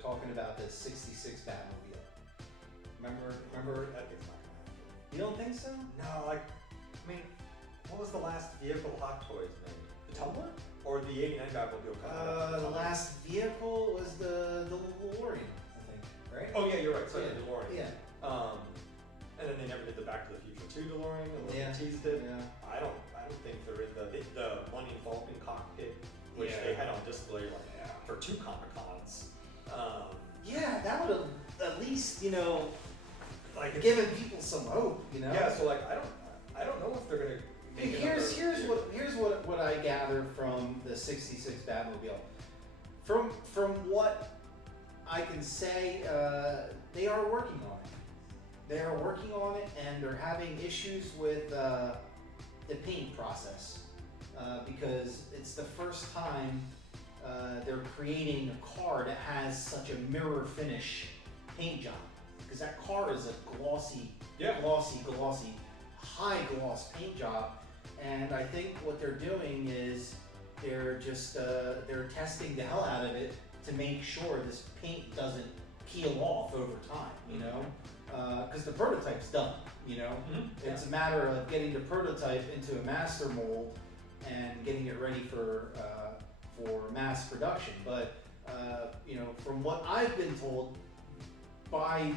talking about the '66 Batmobile. Remember? That thing's not gonna happen. You don't think so? No, like, I mean, what was the last vehicle Hot Toys made? The Tumbler? Or the '89 Batmobile? The last vehicle was the DeLorean, I think, right? Oh yeah, you're right. Sorry, the DeLorean. Yeah. And then they never did the Back to the Future 2 DeLorean. They teased it. Yeah. I don't think they're in the Millennium Falcon cockpit, which they had on display for 2 Comic-Cons. Yeah, that would have at least like given people some hope. Yeah. So like I don't know if they're gonna. Here's what I gather from the '66 Batmobile. From what I can say, they are working on it. They are working on it, and they're having issues with the paint process because it's the first time they're creating a car that has such a mirror finish paint job, because that car is a glossy, high gloss paint job. And I think what they're doing is they're just they're testing the hell out of it to make sure this paint doesn't peel off over time, you know, because the prototype's done, you know. It's a matter of getting the prototype into a master mold and getting it ready for mass production. But you know, from what I've been told by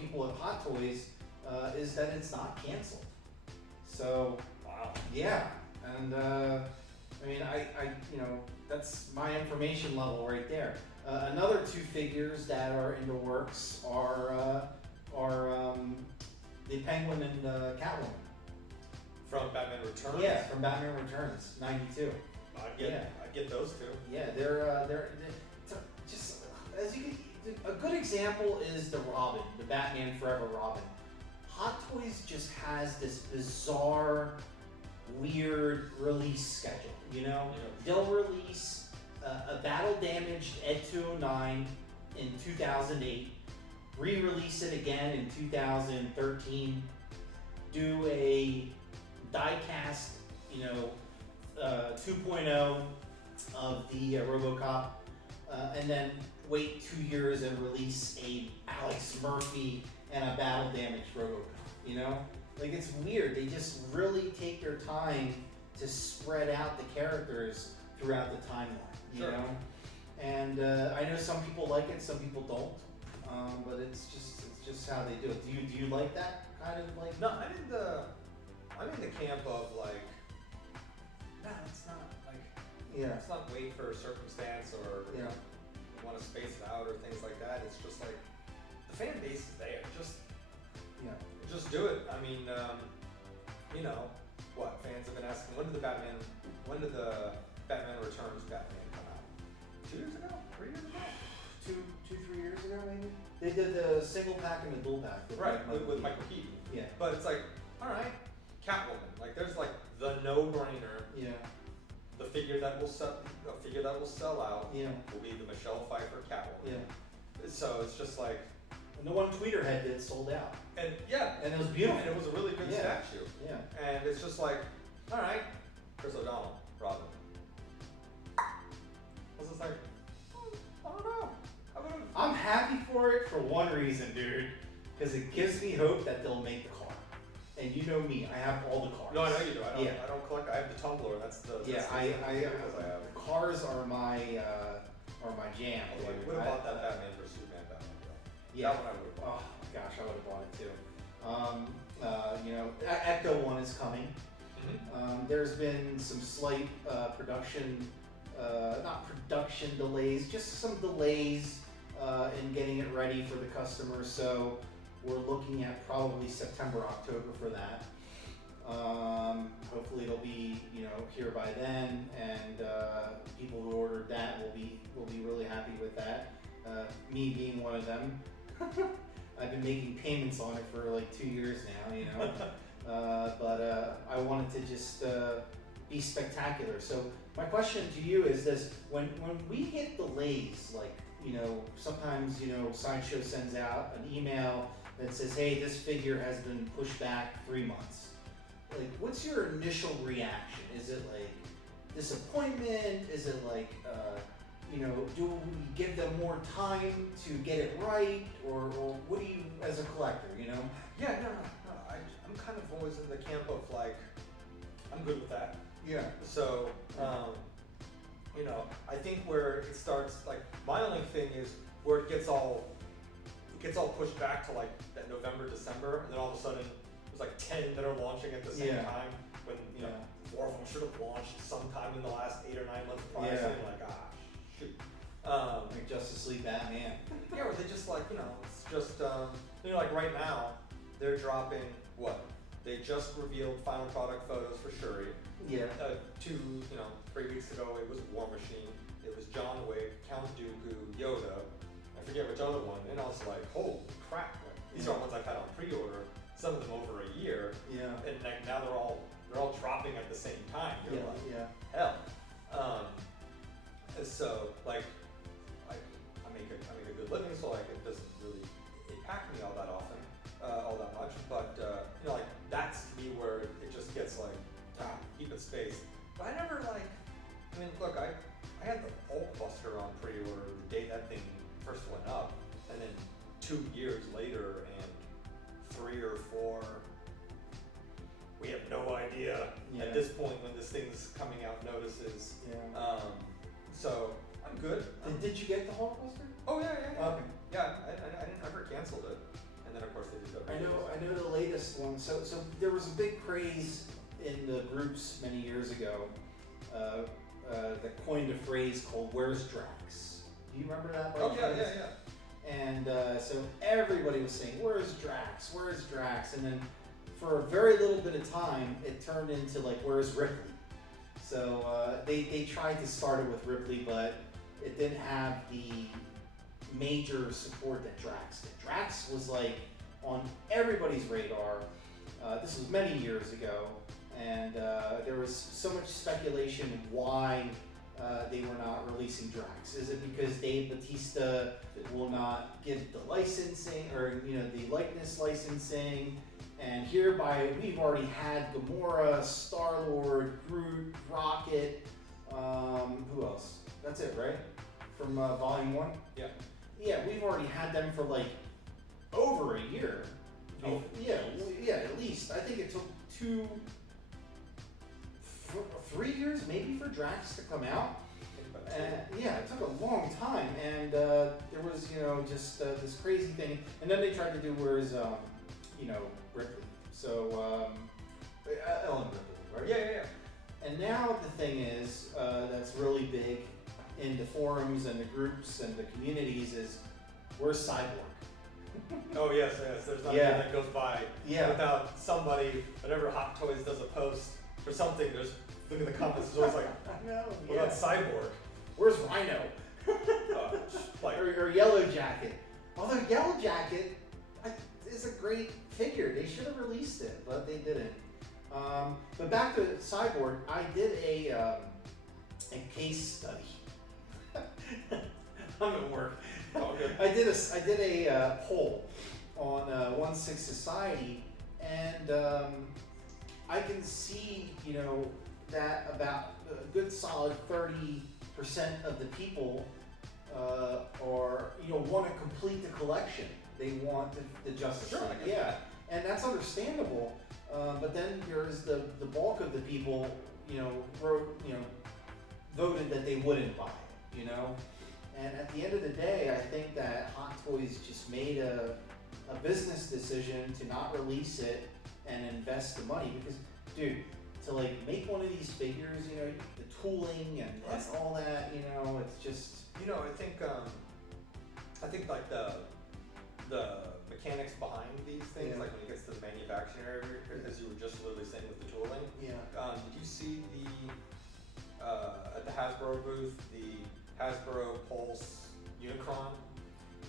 people at Hot Toys, is that it's not canceled. So Wow. yeah, and I mean, I that's my information level right there. Another two figures that are in the works are the Penguin and Catwoman. From Batman Returns? Yeah, from Batman Returns, '92. I'd get those two. Yeah, they're just as you can. A good example is the Robin, the Batman Forever Robin. Hot Toys just has this bizarre, weird release schedule. You know, they'll release a battle-damaged Ed 209 in 2008, re-release it again in 2013, do a die-cast, 2.0 of the RoboCop, and then wait 2 years and release a Alex Murphy and a battle-damaged RoboCop. You know, like, it's weird. They just really take their time to spread out the characters throughout the timeline. You know, and I know some people like it, some people don't. But it's just how they do it. Do you like that kind of like? No, I'm in the camp of like, no, it's not like, let's not wait for a circumstance or you want to space it out or things like that. It's just like the fan base is there. Just do it. I mean, what fans have been asking? When did the Batman Returns Batman come out? 2 years ago? 3 years ago? 3 years ago maybe. They did the single pack and the dual pack. With Michael Keaton. Yeah. But it's like, all right, Catwoman. Like, there's like the no-brainer. Yeah. The figure that will sell out. Yeah. Will be the Michelle Pfeiffer Catwoman. Yeah. So it's just like. And the one Tweeter head did sold out. And and it was beautiful. And it was a really good statue. Yeah. And it's just like, all right, Chris O'Donnell, Robin. I was just like, I don't know. I'm happy for it for one reason, dude, because it gives me hope that they'll make the car. And you know me, I have all the cars. No, I know you do. I don't collect. I have the Tumbler. That's the. I have. Cars are my jam. What about that Batman vs Superman Batman? Yeah. That one I would have bought. Oh gosh, I would have bought it too. Ecto 1 is coming. There's been some slight not production delays, just some delays in getting it ready for the customer. So we're looking at probably September, October for that. Hopefully it'll be here by then, and people who ordered that will be really happy with that. Me being one of them. I've been making payments on it for like 2 years now, but I wanted to just be spectacular. So my question to you is this: when we hit delays, like sometimes Sideshow sends out an email that says, "Hey, this figure has been pushed back 3 months." Like, what's your initial reaction? Is it like disappointment? Is it like do we give them more time to get it right, or what do you, as a collector, Yeah, no. I'm kind of always in the camp of like, I'm good with that. Yeah. So, I think where it starts, like, my only thing is where it gets all pushed back to like that November, December, and then all of a sudden there's like 10 that are launching at the same time when 4 of them should have launched sometime in the last 8 or 9 months prior. So you're like, shoot. Like Justice League Batman. Yeah, or they just like, it's just, like right now, they're dropping what? They just revealed final product photos for Shuri. Yeah. 3 weeks ago it was War Machine, it was John Wick, Count Dooku, Yoda, I forget which other one, and I was like, holy crap, like, these are ones I've had on pre-order, some of them over a year, and like, now they're all dropping at the same time. You're like, hell. 2 years later and 3 or 4, we have no idea Yeah. at this point when this thing's coming out notices. Yeah. So I'm good. Did you get the Hulkbuster? Oh yeah, yeah, yeah. Okay. Yeah, I didn't ever canceled it, and then of course they did the. I know the latest one. So there was a big craze in the groups many years ago that coined a phrase called "Where's Drax?" Do you remember that? Oh yeah, yeah, yeah. And so everybody was saying, "Where's Drax? Where's Drax?" And then for a very little bit of time, it turned into like, "Where's Ripley?" So they tried to start it with Ripley, but it didn't have the major support that Drax did. Drax was like on everybody's radar. This was many years ago, and there was so much speculation why they were not releasing Drax. Is it because Dave Bautista will not give the licensing, or the likeness licensing? And hereby, we've already had Gamora, Star-Lord, Groot, Rocket. Who else? That's it, right? From Volume 1? Yeah. Yeah, we've already had them for like over a year. Oh. Yeah, at least. I think it took 3 years maybe for Drax to come out. Yeah, it took a long time, and there was just this crazy thing, and then they tried to do where's Ripley. So Ellen Ripley, right? Yeah, yeah, yeah. And now the thing is that's really big in the forums and the groups and the communities is where's Cyborg? Oh yes, yes. There's nothing Yeah. that goes by Yeah. without somebody. Whenever Hot Toys does a post for something, there's look at the comments. It's always like, No, what about Cyborg? Where's Rhino? Like, or Yellow Jacket. Although Yellow Jacket is a great figure. They should have released it, but they didn't. But back to Cyborg, I did a case study. I'm at work. oh, good. I did a poll on 1/6 Society, and I can see that about a good solid 30% of the people are want to complete the collection. They want the Justice Sure, I League. get Yeah, that. and that's understandable. But then there's the bulk of the people voted that they wouldn't buy it. And at the end of the day, I think that Hot Toys just made a business decision to not release it and invest the money because, dude, to make one of these figures, the tooling and all that, it's just. I think like the mechanics behind these things, Yeah. like when it gets to the manufacturing area, as you were just literally saying with the tooling. Yeah. Did you see at the Hasbro booth the Hasbro Pulse Unicron?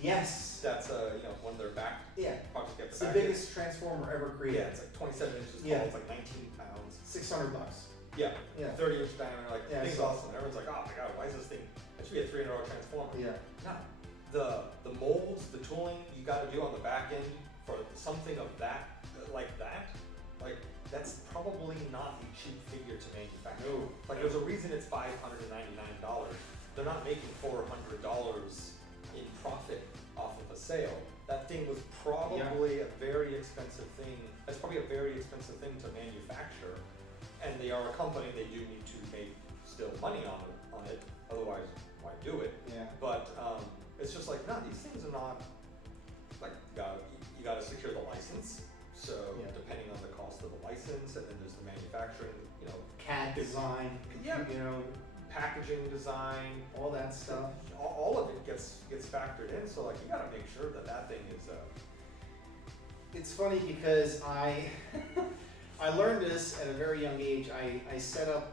Yes. That's one of their back. Yeah. Project at It's the the back. biggest transformer ever Yeah, created. it's like 27 inches tall. Yeah. It's like 19 pounds. $600. Yeah. Yeah. 30-inch diameter. Like Yeah, the thing's so- awesome. Everyone's like, oh my god, why is this thing? That should be a $300 transformer. Yeah. No. The molds, the tooling you got to do on the back end for something of that, like that's probably not a cheap figure to manufacture. No. Like there's a reason it's $599. They're not making $400 in profit off of a sale. That thing was probably a very expensive thing. That's probably a very expensive thing to manufacture. And they are a company, they do need to make still money on it. Otherwise, why do it? Yeah. But it's just like, no, these things are not like you gotta secure the license. So Yeah. depending on the cost of the license, and then there's the manufacturing, CAD design, Yeah. packaging, design, all that stuff. all of it gets factored in. So like you gotta make sure that thing is. It's funny because I learned this at a very young age. I set up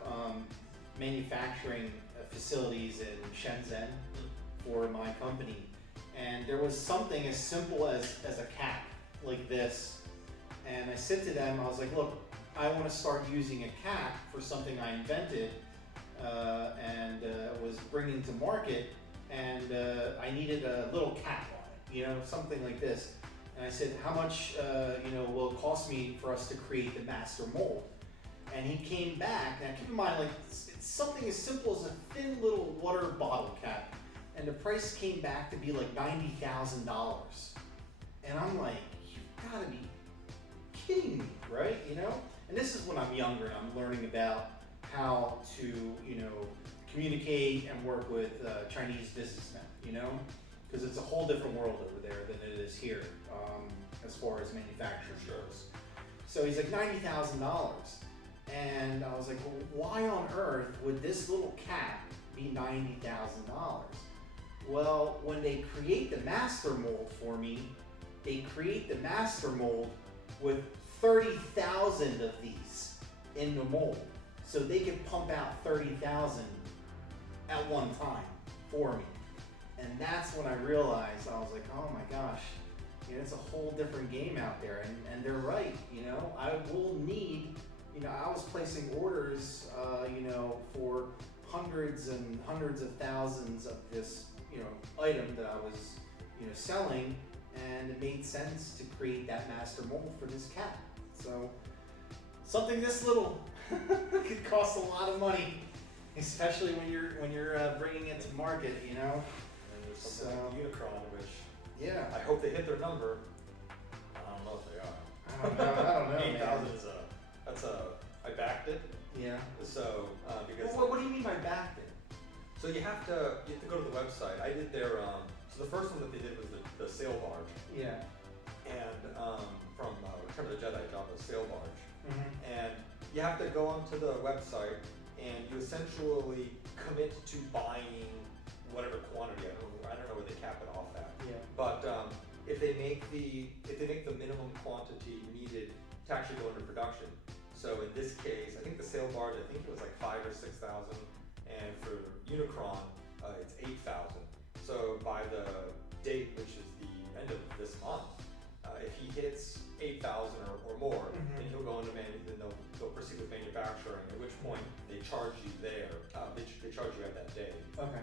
manufacturing facilities in Shenzhen for my company, and there was something as simple as a cap like this, and I said to them, I was like, look, I want to start using a cap for something I invented and was bringing to market, and I needed a little cap on it, something like this. And I said, how much will it cost me for us to create the master mold? And he came back. Now keep in mind, like it's something as simple as a thin little water bottle cap, and the price came back to be like $90,000. and this is when I'm younger and I'm learning about how to, you know, communicate and work with Chinese businessmen, you know, because it's a whole different world over there than it is here, as far as manufacturing goes. So he's like $90,000, and I was like, well, why on earth would this little cat be $90,000? Well, when they create the master mold for me, they create the master mold with 30,000 of these in the mold. So they can pump out 30,000 at one time for me. And that's when I realized, I was like, oh my gosh, you know, it's a whole different game out there. And they're right, you know, I will need, you know, I was placing orders, you know, for hundreds and hundreds of thousands of this, you know, item that I was, you know, selling, and it made sense to create that master mold for this cat. So something this little could cost a lot of money, especially when you're bringing it to market, you know. And there's something like Unicron, which Yeah. I hope they hit their number. I don't know if they are. I don't know, man. 8,000 is I backed it. Yeah. So because Well, what do you mean by backed it? so you have to go to the website. I did their so the first one that they did was the sail barge, Yeah. and from Return of the Jedi, Jabba's sail barge. Mm-hmm. And you have to go onto the website and you essentially commit to buying whatever quantity. I don't know where they cap it off at. Yeah. But if they make the minimum quantity needed to actually go into production. So in this case, I think the sail barge, I think it was like 5,000 or 6,000, and for Unicron, it's 8,000. So by the date, which is the end of this month, if he hits 8,000 or more, then he'll go into then they'll proceed with manufacturing. At which point they charge you there. They charge you at that day. Okay.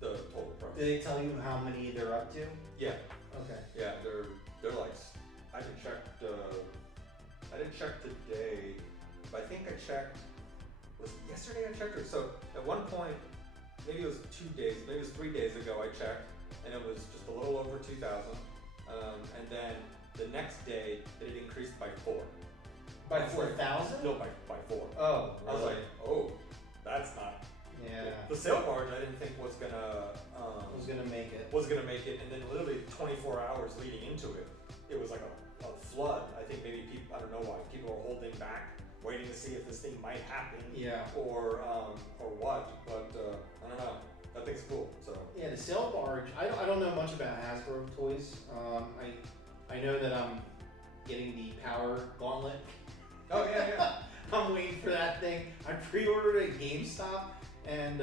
The total price. Did they tell you how many they're up to? Yeah. Okay. Yeah, they're like, I didn't check today, but I think I checked, was it yesterday I checked, or so at one point, maybe it was 2 days, maybe it was 3 days ago I checked, and it was just a little over 2,000, and then the next day it had increased by 4. By 4,000? No, by 4. Oh, I was really? like, oh, that's not. Yeah. The sail barge I didn't think was gonna make it. and then literally 24 hours leading into it, it was like a flood. I think maybe people, I don't know why, people are holding back, waiting to see if this thing might happen. Yeah. Or what, but I don't know. That thing's cool, so. Yeah, the sail barge. I don't know much about Hasbro toys. I know that I'm getting the Power Gauntlet. Oh yeah. I'm waiting for that thing. I pre-ordered it at GameStop and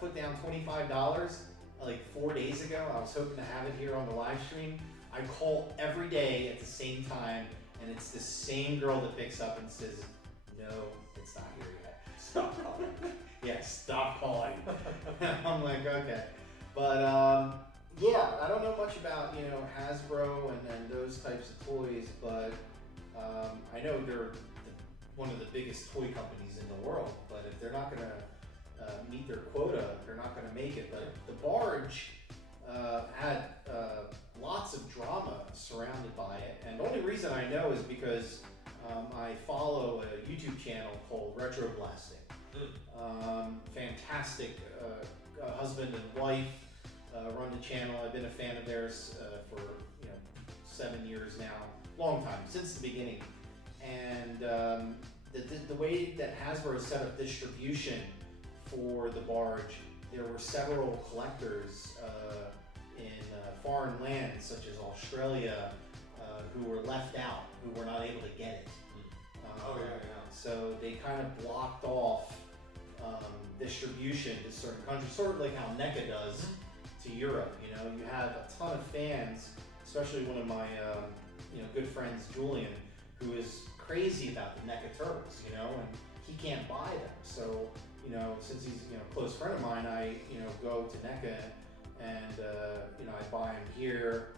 put down $25 like 4 days ago. I was hoping to have it here on the live stream. I call every day at the same time, and it's the same girl that picks up and says, "No, it's not here yet. Stop calling." Yeah, stop calling. I'm like, okay, but yeah, I don't know much about, you know, Hasbro and those types of toys, but I know they're one of the biggest toy companies in the world. But if they're not gonna meet their quota, they're not gonna make it. But the barge had lots of drama surrounded by it, and the only reason I know is because I follow a YouTube channel called Retro Blasting. Fantastic husband and wife run the channel. I've been a fan of theirs for 7 years now, long time, since the beginning. And the way that Hasbro set up distribution for the barge, there were several collectors in foreign lands such as Australia who were left out, who were not able to get it. Oh yeah. So they kind of blocked off distribution to certain countries, sort of like how NECA does to Europe. You know, you have a ton of fans, especially one of my good friends, Julian, who is crazy about the NECA turtles, and he can't buy them. So, since he's a close friend of mine, I go to NECA and I buy him here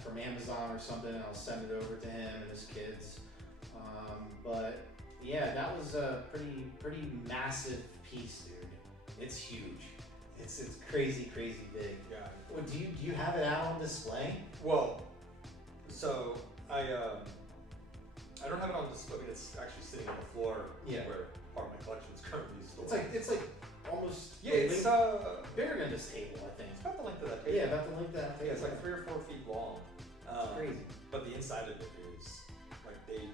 from Amazon or something, and I'll send it over to him and his kids. But yeah, that was a pretty massive piece, dude. It's huge. It's crazy big. Yeah. Well, do you have it out on display? Well, so I don't have have it on display. I mean, it's actually sitting on the floor Yeah. where part of my collection is currently stored. It's like almost yeah, it's bigger than this table, I think. it's about the length of that table. Yeah, about the length of that table. Yeah, it's like 3 or 4 feet long. It's crazy. But the inside of it is like it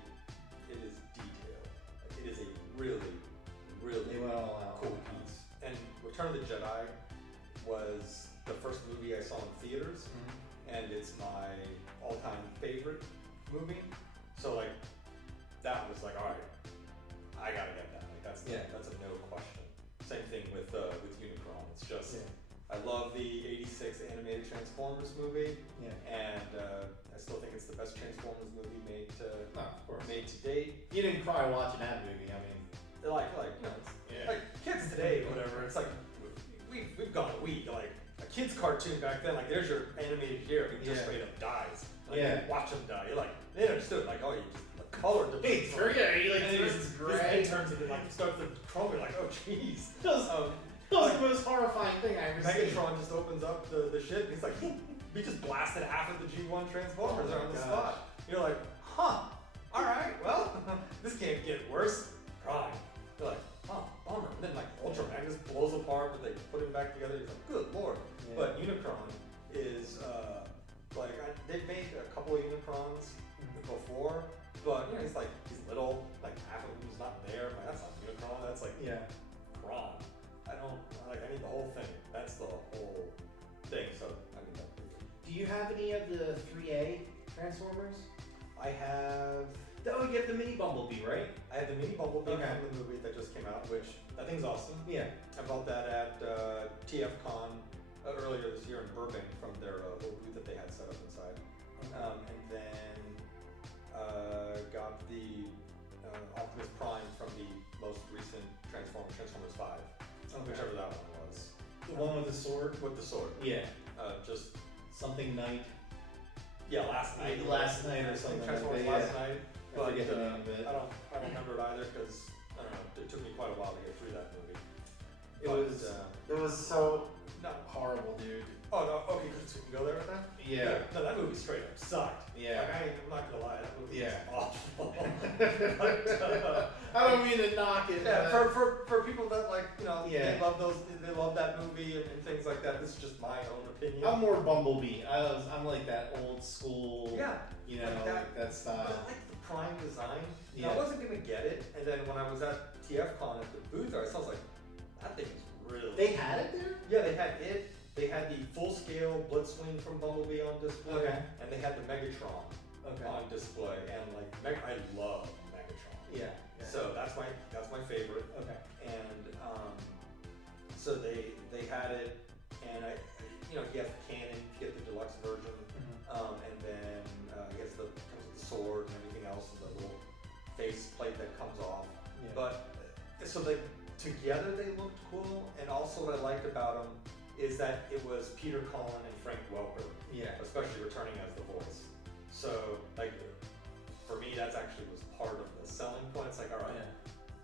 is detailed. Like, it is a really, really They went all out. cool piece. And Return of the Jedi was the first movie I saw in theaters, and it's my all-time favorite movie. So like, that was like, all right, I gotta get that. Like that's a no question. Same thing with Unicron. It's just I love the '86 animated Transformers movie, and I still think it's the best Transformers movie made to date. You didn't cry watching that movie. I mean, Like you know, it's, like kids today, whatever. It's like we've gone a week. Like a kid's cartoon back then, like there's your animated hero who just straight up dies. Like, you watch him die. You're like they understood. Like you just the color depicts. he like and turns gray. His turns into like starts to chrome. You're like, oh jeez. That was the most horrifying thing I ever seen. Megatron just opens up the ship. And he's like, he just blasted half of the G1 Transformers on the spot. You're like, huh? All right, well, this can't get worse. Crying. You're like, huh, bummer. And then like Ultraman just blows apart, but they put him back together. He's like, good lord. Yeah. But Unicron is they've made a couple of Unicrons before, but you know he's little, like half of him's not there. Like, that's not Unicron. That's like Kron. I need the whole thing. That's the whole thing. So I mean, Do you have any of the 3A Transformers? I have. Oh, you have the mini Bumblebee, right? I have the mini Bumblebee Okay. from the movie that just came out, which that thing's awesome. Yeah. I bought that at TFCon earlier this year in Burbank from their little booth that they had set up inside. And then got the Optimus Prime from the most recent Transformers 5, whichever that one was. The one with the sword? With the sword. Yeah. Just Something Night. yeah, last night. Last night or something like Transformers that, last night. I But forget the name of it. I don't remember it either because I don't know. It took me quite a while to get through that movie. It was so No. horrible, dude. Oh no. Okay, you can go there with that. Yeah. No, that movie straight up sucked. Yeah. Like, I'm not gonna lie, that movie Yeah. is awful. But, I don't mean to knock it. yeah, but- for people that like Yeah. they love that movie and things like that. This is just my own opinion. I'm more Bumblebee. I'm like that old school. Yeah. You know, Like that- like that But style. I like the Prime design. And Yeah. I wasn't gonna get it, and then when I was at TFCon at the booth, I was like, that thing is really. They had it there? Yeah, they had it. They had the full-scale Blitzwing from Bumblebee on display, Okay. and they had the Megatron on display. And like, I love Megatron. Yeah. So that's my favorite. Okay. And so they had it, and he has the cannon, you get the deluxe version, and then he has comes with the sword and everything else, and the little face plate that comes off. Yeah. But so together they looked cool, and also what I liked about them is that it was Peter Cullen and Frank Welker, especially returning as the voice. So like for me, that's actually was part of the selling point. It's like, all right,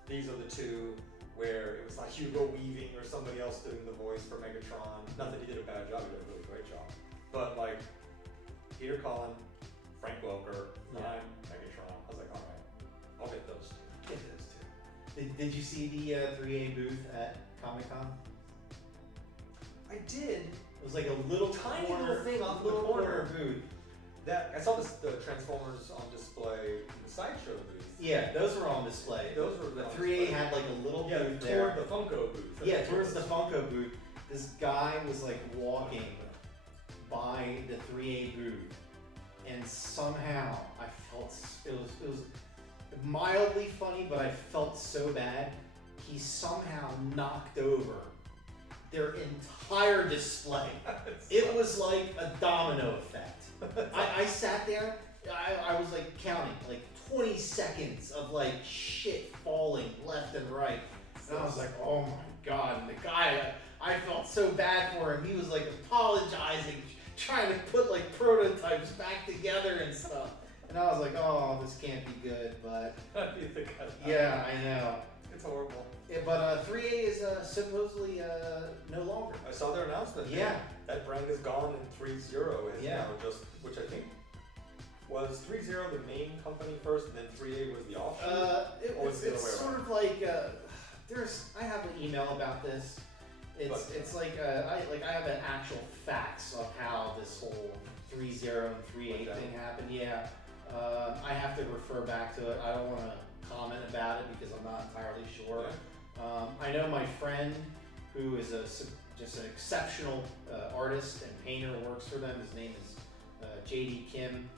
these are the two where it was like Hugo Weaving or somebody else doing the voice for Megatron. Not that he did a bad job; he did a really great job. But like Peter Cullen, Frank Welker, I'm Megatron. I was like, all right, I'll get those two. Get those two. Did you see the 3A booth at Comic-Con? I did. It was like a little Tiny corner, little thing off the little corner. booth. That I saw the Transformers on display in the sideshow booth. Yeah, those were on display. Those were The on 3A display. had like a little Yeah, booth toward there. the Funko booth. Yeah, towards the Funko booth. This guy was like walking by the 3A booth, and somehow I felt it was mildly funny, but I felt so bad. He somehow knocked over their entire display. It was like a domino effect. I sat there, I was like counting, like 20 seconds of like shit falling left and right. And I was like, oh my god. And the guy, I felt so bad for him. He was like apologizing, trying to put like prototypes back together and stuff. And I was like, oh, this can't be good, but yeah, I know. It's horrible. Yeah, but 3A is supposedly no longer. I saw their announcement. Yeah. That brand is gone and 3.0 is Yeah. now just, which I think, was 3-0 the main company first, and then 3A was the offshoot? Or was it the other way It's sort around? of like I have an email about this. It's like I have an actual facts of how this whole 3-0 and 3-8 thing happened. Yeah, I have to refer back to it. I don't want to comment about it because I'm not entirely sure. Yeah. I know my friend who is just an exceptional artist and painter, works for them. His name is JD Kim.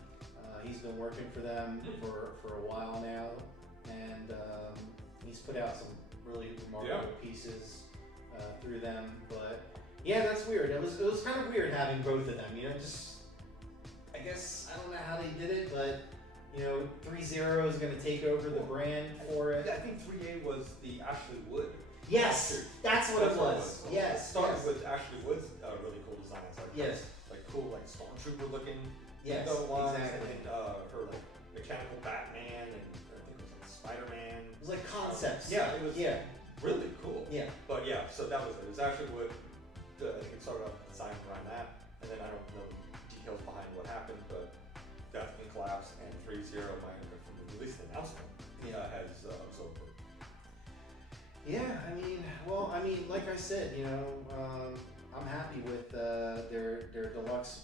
He's been working for them for a while now, and he's put out some really remarkable pieces through them. But yeah, that's weird. It was kind of weird having both of them. You know, just I guess I don't know how they did it, but you know, 3-0 is going to take over the brand for it. I think 3A was the Ashley Wood. Yes, that's what it was. It Yes, started yes. with Ashley Wood's really cool designs, like Yes. like cool like stormtrooper looking. Yes, ones, exactly. And her like mechanical Batman, and I think it was like Spider-Man. It was like concepts. Yeah, it was really cool. Yeah. But yeah, so that was it. It was Ashley Wood. I think it started off design around that, and then I don't know the details behind what happened, but that thing collapsed, and 3-0 might have been from at least the announcement has absorbed it. Yeah, like I said, you know, I'm happy with their deluxe.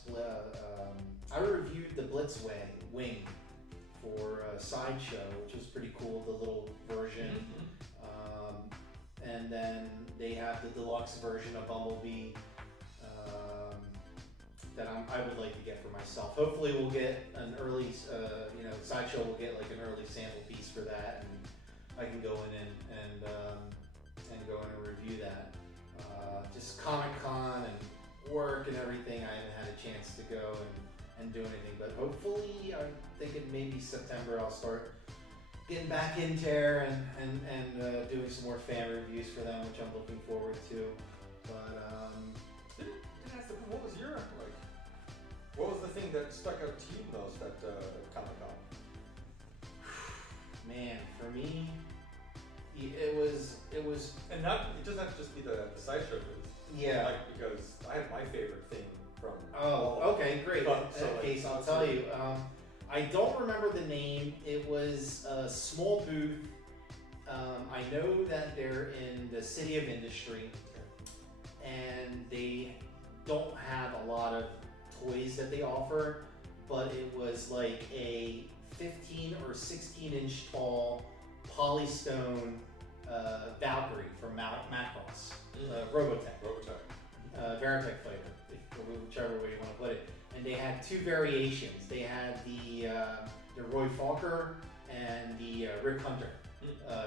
I reviewed the Blitz wing for Sideshow, which was pretty cool, the little version. And then they have the deluxe version of Bumblebee that I would like to get for myself. Hopefully, we'll get an early, Sideshow will get like an early sample piece for that, and I can go in and go in and review that. Just Comic-Con and work and everything, I haven't had a chance to go and do anything. But hopefully, I'm thinking maybe September I'll start getting back in there and doing some more fan reviews for them, which I'm looking forward to. But Didn't ask what was your like? What was the thing that stuck out to you most at Comic-Con? man, for me, it was And it doesn't have to just be the sideshow booth. yeah. Like, because I have my favorite thing from. Oh, okay, great. But, In that case, I'll tell you. I don't remember the name. It was a small booth. I know that they're in the City of Industry, and they don't have a lot of toys that they offer, but it was like a 15 or 16 inch tall polystone Valkyrie from Macross, Robotech. Veritech fighter, whichever way you want to put it. And they had two variations. They had the Roy Falker and the Rick Hunter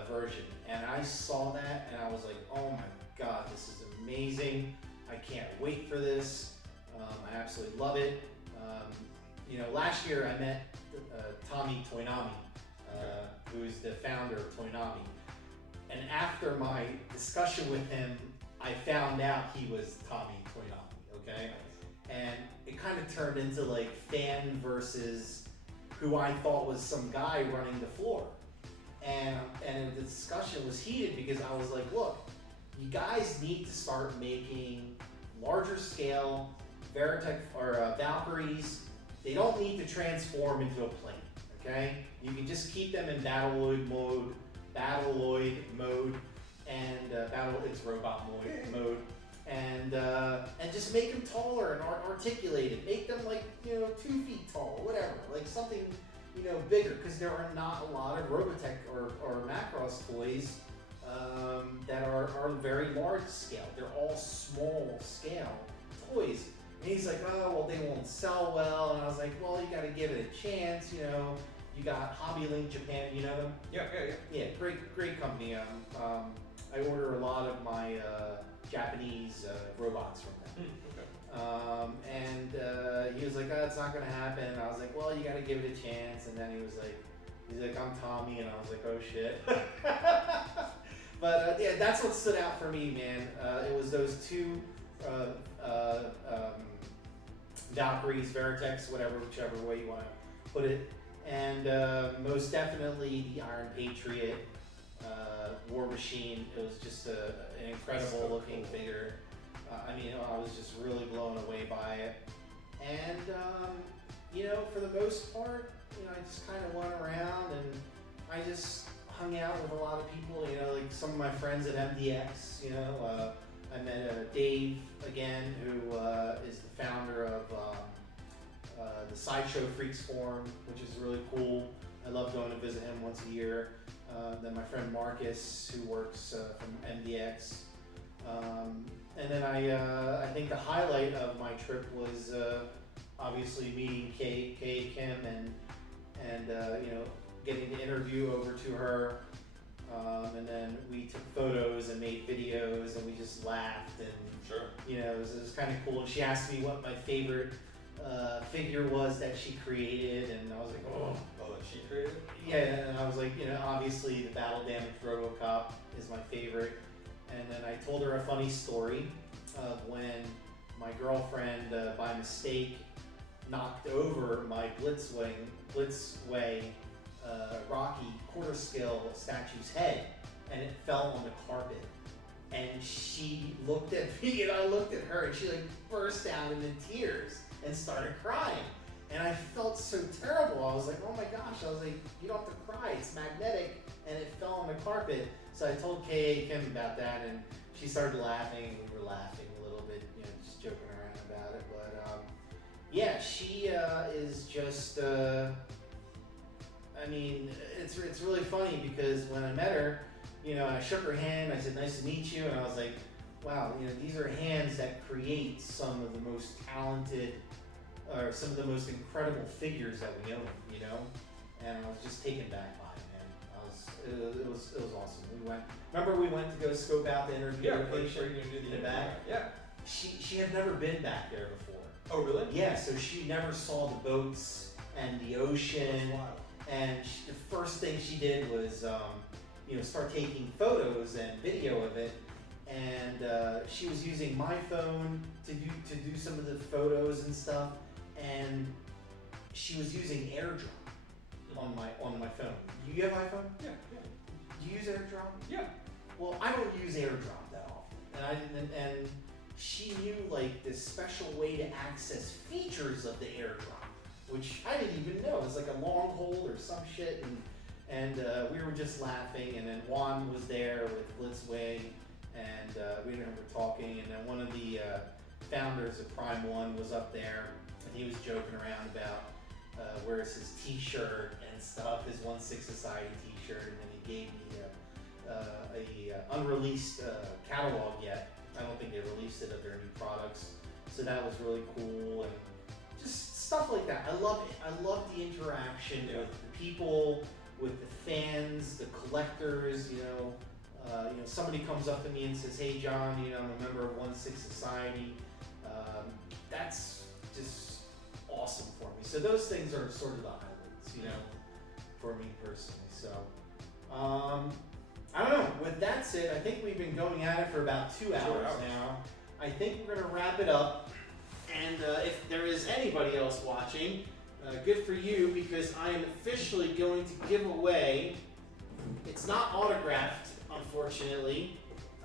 version. And I saw that and I was like, oh my god, this is amazing. I can't wait for this. I absolutely love it. Last year I met Tommy Toynami, who's the founder of Toynami. And after my discussion with him, I found out he was Tommy Toynami, okay? And it kind of turned into like fan versus who I thought was some guy running the floor. And the discussion was heated because I was like, look, you guys need to start making larger scale Veritech or Valkyries. They don't need to transform into a plane, okay? You can just keep them in Battleoid mode, and it's robot mode, and just make them taller and articulated. Make them like 2 feet tall, whatever, like something bigger, because there are not a lot of Robotech or Macross toys that are very large scale. They're all small scale toys. And he's like, oh, well, they won't sell well. And I was like, well, you got to give it a chance. You got Hobby Link Japan. You know them? Yeah, great company. I order a lot of my Japanese robots from them. And he was like, oh, it's not gonna happen. And I was like, well, you gotta give it a chance. And then he's like, I'm Tommy. And I was like, oh shit. But yeah, that's what stood out for me, man. It was those two Valkyries, Veritechs, whichever way you want to put it. And most definitely the Iron Patriot, War Machine. It was just an incredible looking figure. I was just really blown away by it. And, for the most part, I just kind of went around and I just hung out with a lot of people, like some of my friends at MDX, I met Dave again, who is the founder of the Sideshow Freaks Forum, which is really cool. I love going to visit him once a year. Then my friend Marcus, who works from MDX. And then I think the highlight of my trip was obviously meeting Kay Kim and getting to interview over to her. And then we took photos and made videos and we just laughed and Sure. it was kind of cool. And she asked me what my favorite figure was that she created, and I was like, oh. Oh, that she created? Yeah, and I was like, obviously the battle damaged RoboCop is my favorite. And then I told her a funny story of when my girlfriend, by mistake, knocked over my Blitzway Rocky quarter scale statue's head, and it fell on the carpet. And she looked at me, and I looked at her, and she burst out into tears and started crying. And I felt so terrible. I was like, oh my gosh. I was like, you don't have to cry. It's magnetic, and it fell on the carpet. So I told Kay Kim about that, and she started laughing. We were laughing a little bit, just joking around about it. But yeah, she is just. It's really funny because when I met her, I shook her hand. I said, "Nice to meet you," and I was like, "Wow, these are hands that create some of the most talented, or some of the most incredible figures that we own." And I was just taken back by it, man. It was awesome. We went to go scope out the interview location in the back. Yeah. She had never been back there before. Oh, really? Yeah, so she never saw the boats and the ocean. Wow. And the first thing she did was, start taking photos and video of it. And she was using my phone to do some of the photos and stuff. And she was using AirDrop on my phone. Do you have iPhone? Yeah. Do you use AirDrop? Yeah. Well, I don't use AirDrop that often, and she knew this special way to access features of the AirDrop, which I didn't even know. It was like a long hold or some shit, and we were just laughing. And then Juan was there with Blitzway, and we were talking. And then one of the founders of Prime One was up there, and he was joking around about where's his T-shirt and stuff, his 1/6 Society T-shirt, and then he gave me a unreleased catalog yet. I don't think they released it of their new products, so that was really cool, and just stuff like that. I love it. I love the interaction with the people, with the fans, the collectors. Somebody comes up to me and says, "Hey, John, I'm a member of 1/6 Society." That's just awesome for me. So those things are sort of the highlights, for me personally. So, I don't know. With that said, I think we've been going at it for about 2 hours now. I think we're gonna wrap it up. And if there is anybody else watching, good for you, because I am officially going to give away. It's not autographed, unfortunately,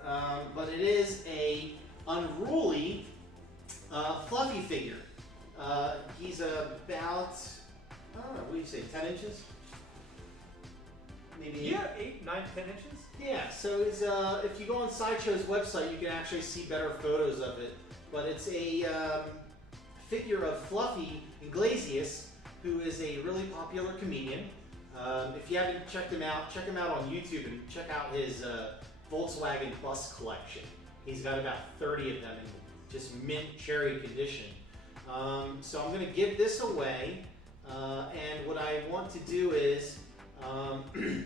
but it is a unruly Fluffy figure. He's about, I don't know, what do you say, 10 inches? Maybe 8, 9, 10 inches. Yeah, so it's, if you go on Sideshow's website, you can actually see better photos of it. But it's a figure of Fluffy Iglesias, who is a really popular comedian. If you haven't checked him out on YouTube and check out his Volkswagen Bus collection. He's got about 30 of them in just mint cherry condition. So I'm going to give this away, and what I want to do is,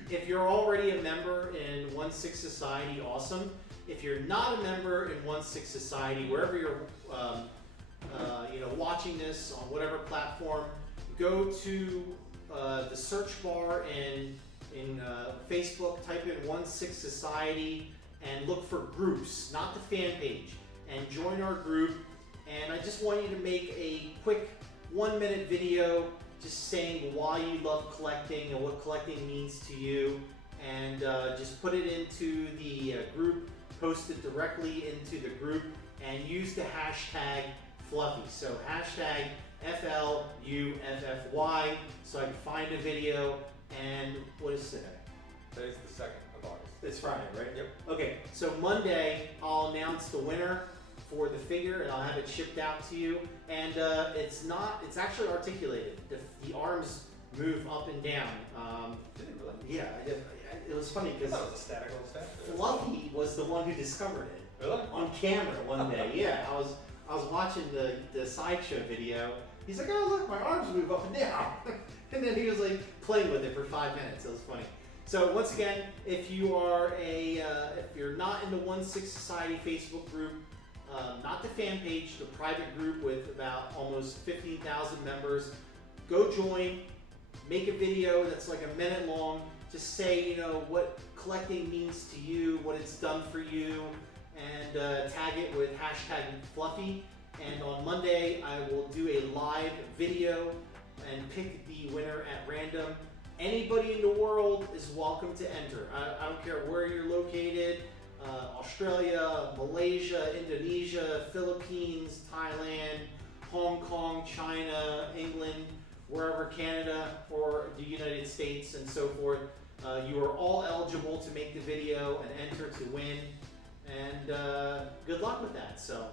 if you're already a member in 1/6 Society, awesome. If you're not a member in 1/6 Society, wherever you're watching this on whatever platform, go to the search bar in Facebook, type in 1/6 Society, and look for groups, not the fan page, and join our group. And I just want you to make a quick 1-minute video just saying why you love collecting and what collecting means to you, and just put it into the group, post it directly into the group, and use the hashtag Fluffy. So hashtag FLUFFY, so I can find a video. And what is today? Today's the 2nd of August. It's Friday, right? Yep. Okay, so Monday I'll announce the winner for the figure, and I'll have it shipped out to you. And it's actually articulated. The arms move up and down. Did it really? Yeah, it was funny I because thought it was a static little statue. Fluffy was the one who discovered it Really? on camera one day. Yeah, I was watching the sideshow video. He's like, oh look, my arms move up and down. And then he was like playing with it for 5 minutes. It was funny. So once again, if you are if you're not in the 1/6 Society Facebook group, not the fan page, the private group with about almost 15,000 members, go join. Make a video that's like a minute long. Just say, what collecting means to you, what it's done for you, and tag it with hashtag Fluffy. And on Monday, I will do a live video and pick the winner at random. Anybody in the world is welcome to enter. I don't care where you're located, Australia, Malaysia, Indonesia, Philippines, Thailand, Hong Kong, China, England, wherever, Canada, or the United States, and so forth. You are all eligible to make the video and enter to win. And good luck with that. So,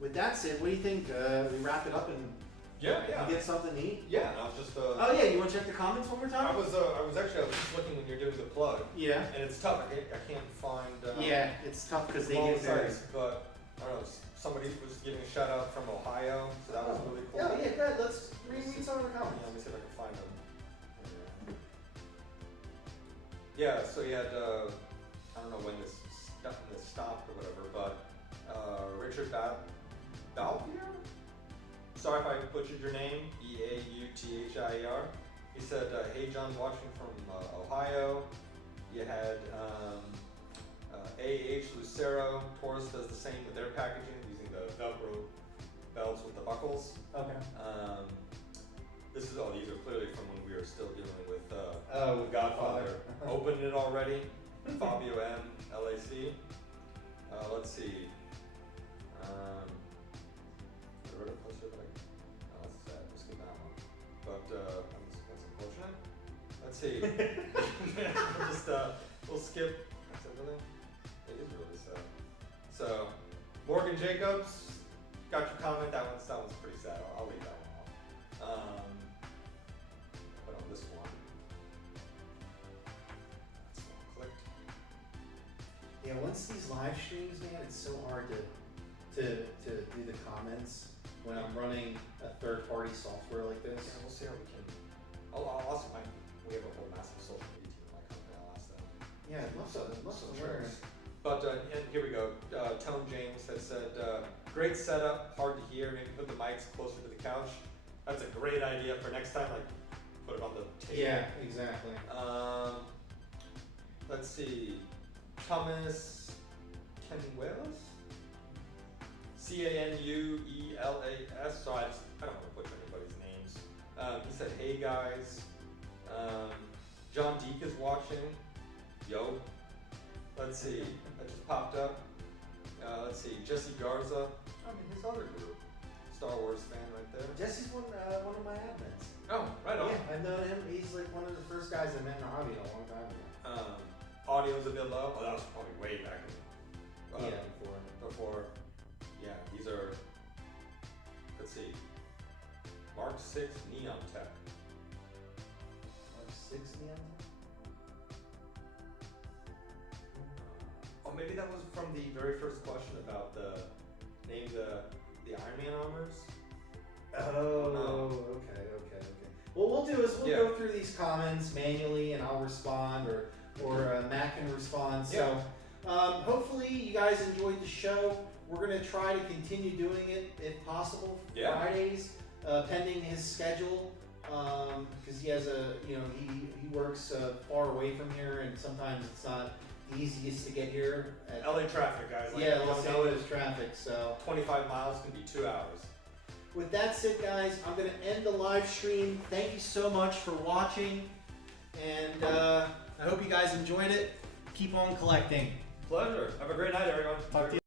with that said, what do you think? We wrap it up and Yeah. you get something to eat? Yeah, and I was just. Oh yeah, you want to check the comments one more I time? was just looking when you're doing the plug, Yeah. and it's tough. I can't find. Yeah, it's tough because they all get the very. sites, but I don't know. Somebody was giving a shout out from Ohio, so that was really cool. Yeah, good. Let's read some of the Yeah, comments. let me see if I can find them. Yeah, so you had, I don't know when this stopped or whatever, but Richard Balvier? Sorry if I butchered your name, Eauthier. He said, hey, John's watching from Ohio. You had AH Lucero. Taurus does the same with their packaging, using the Velcro belts with the buckles. Okay. These are clearly from when we were still dealing with With Godfather. Opened it already. Fabio M, LAC. Let's see. I wrote a poster, but that's sad. We'll skip that one. But that's unfortunate. Let's see. We'll skip. Is that really? It is really sad. So, Morgan Jacobs, got your comment. That one's pretty sad. I'll leave that one off. But on this one, that's one clicked. Yeah, once these live streams, man, it's so hard to do the comments when I'm running a third-party software like this. Yeah, we'll see how we can. I'll ask we have a whole massive social media team in my company. I'll ask them. Yeah, I'd love to Sure. learn. But and here we go. Tone James has said, great setup, hard to hear. Maybe put the mics closer to the couch. That's a great idea for next time. Like, put it on the table. Yeah, exactly. Let's see. Thomas Canuelas? Canuelas. So I don't want to butcher anybody's names. He said, hey guys. John Deak is watching. Yo. Let's see. That just popped up. Let's see. Jesse Garza. I mean, his other group. Star Wars fan right there. Jesse's one of my admins. Oh, right on. Yeah, I've known him. He's like one of the first guys I met in the hobby a long time ago. Audio's a bit low. Oh, that was probably way back in. Yeah, Before. Yeah, these are. Let's see. Mark 6 Neon Tech. Like 6 neon. Oh, maybe that was from the very first question about the Iron Man armors. Oh, okay. What we'll do is we'll go through these comments manually, and I'll respond, or Matt can respond. So, hopefully you guys enjoyed the show. We're gonna try to continue doing it if possible Fridays, pending his schedule, because he has he works far away from here, and sometimes it's not the easiest to get here. LA traffic, guys. Los Angeles traffic. So 25 miles can be 2 hours. with that said, guys, I'm going to end the live stream. Thank you so much for watching, and I hope you guys enjoyed it. Keep on collecting. Pleasure. Have a great night, everyone. Talk to you.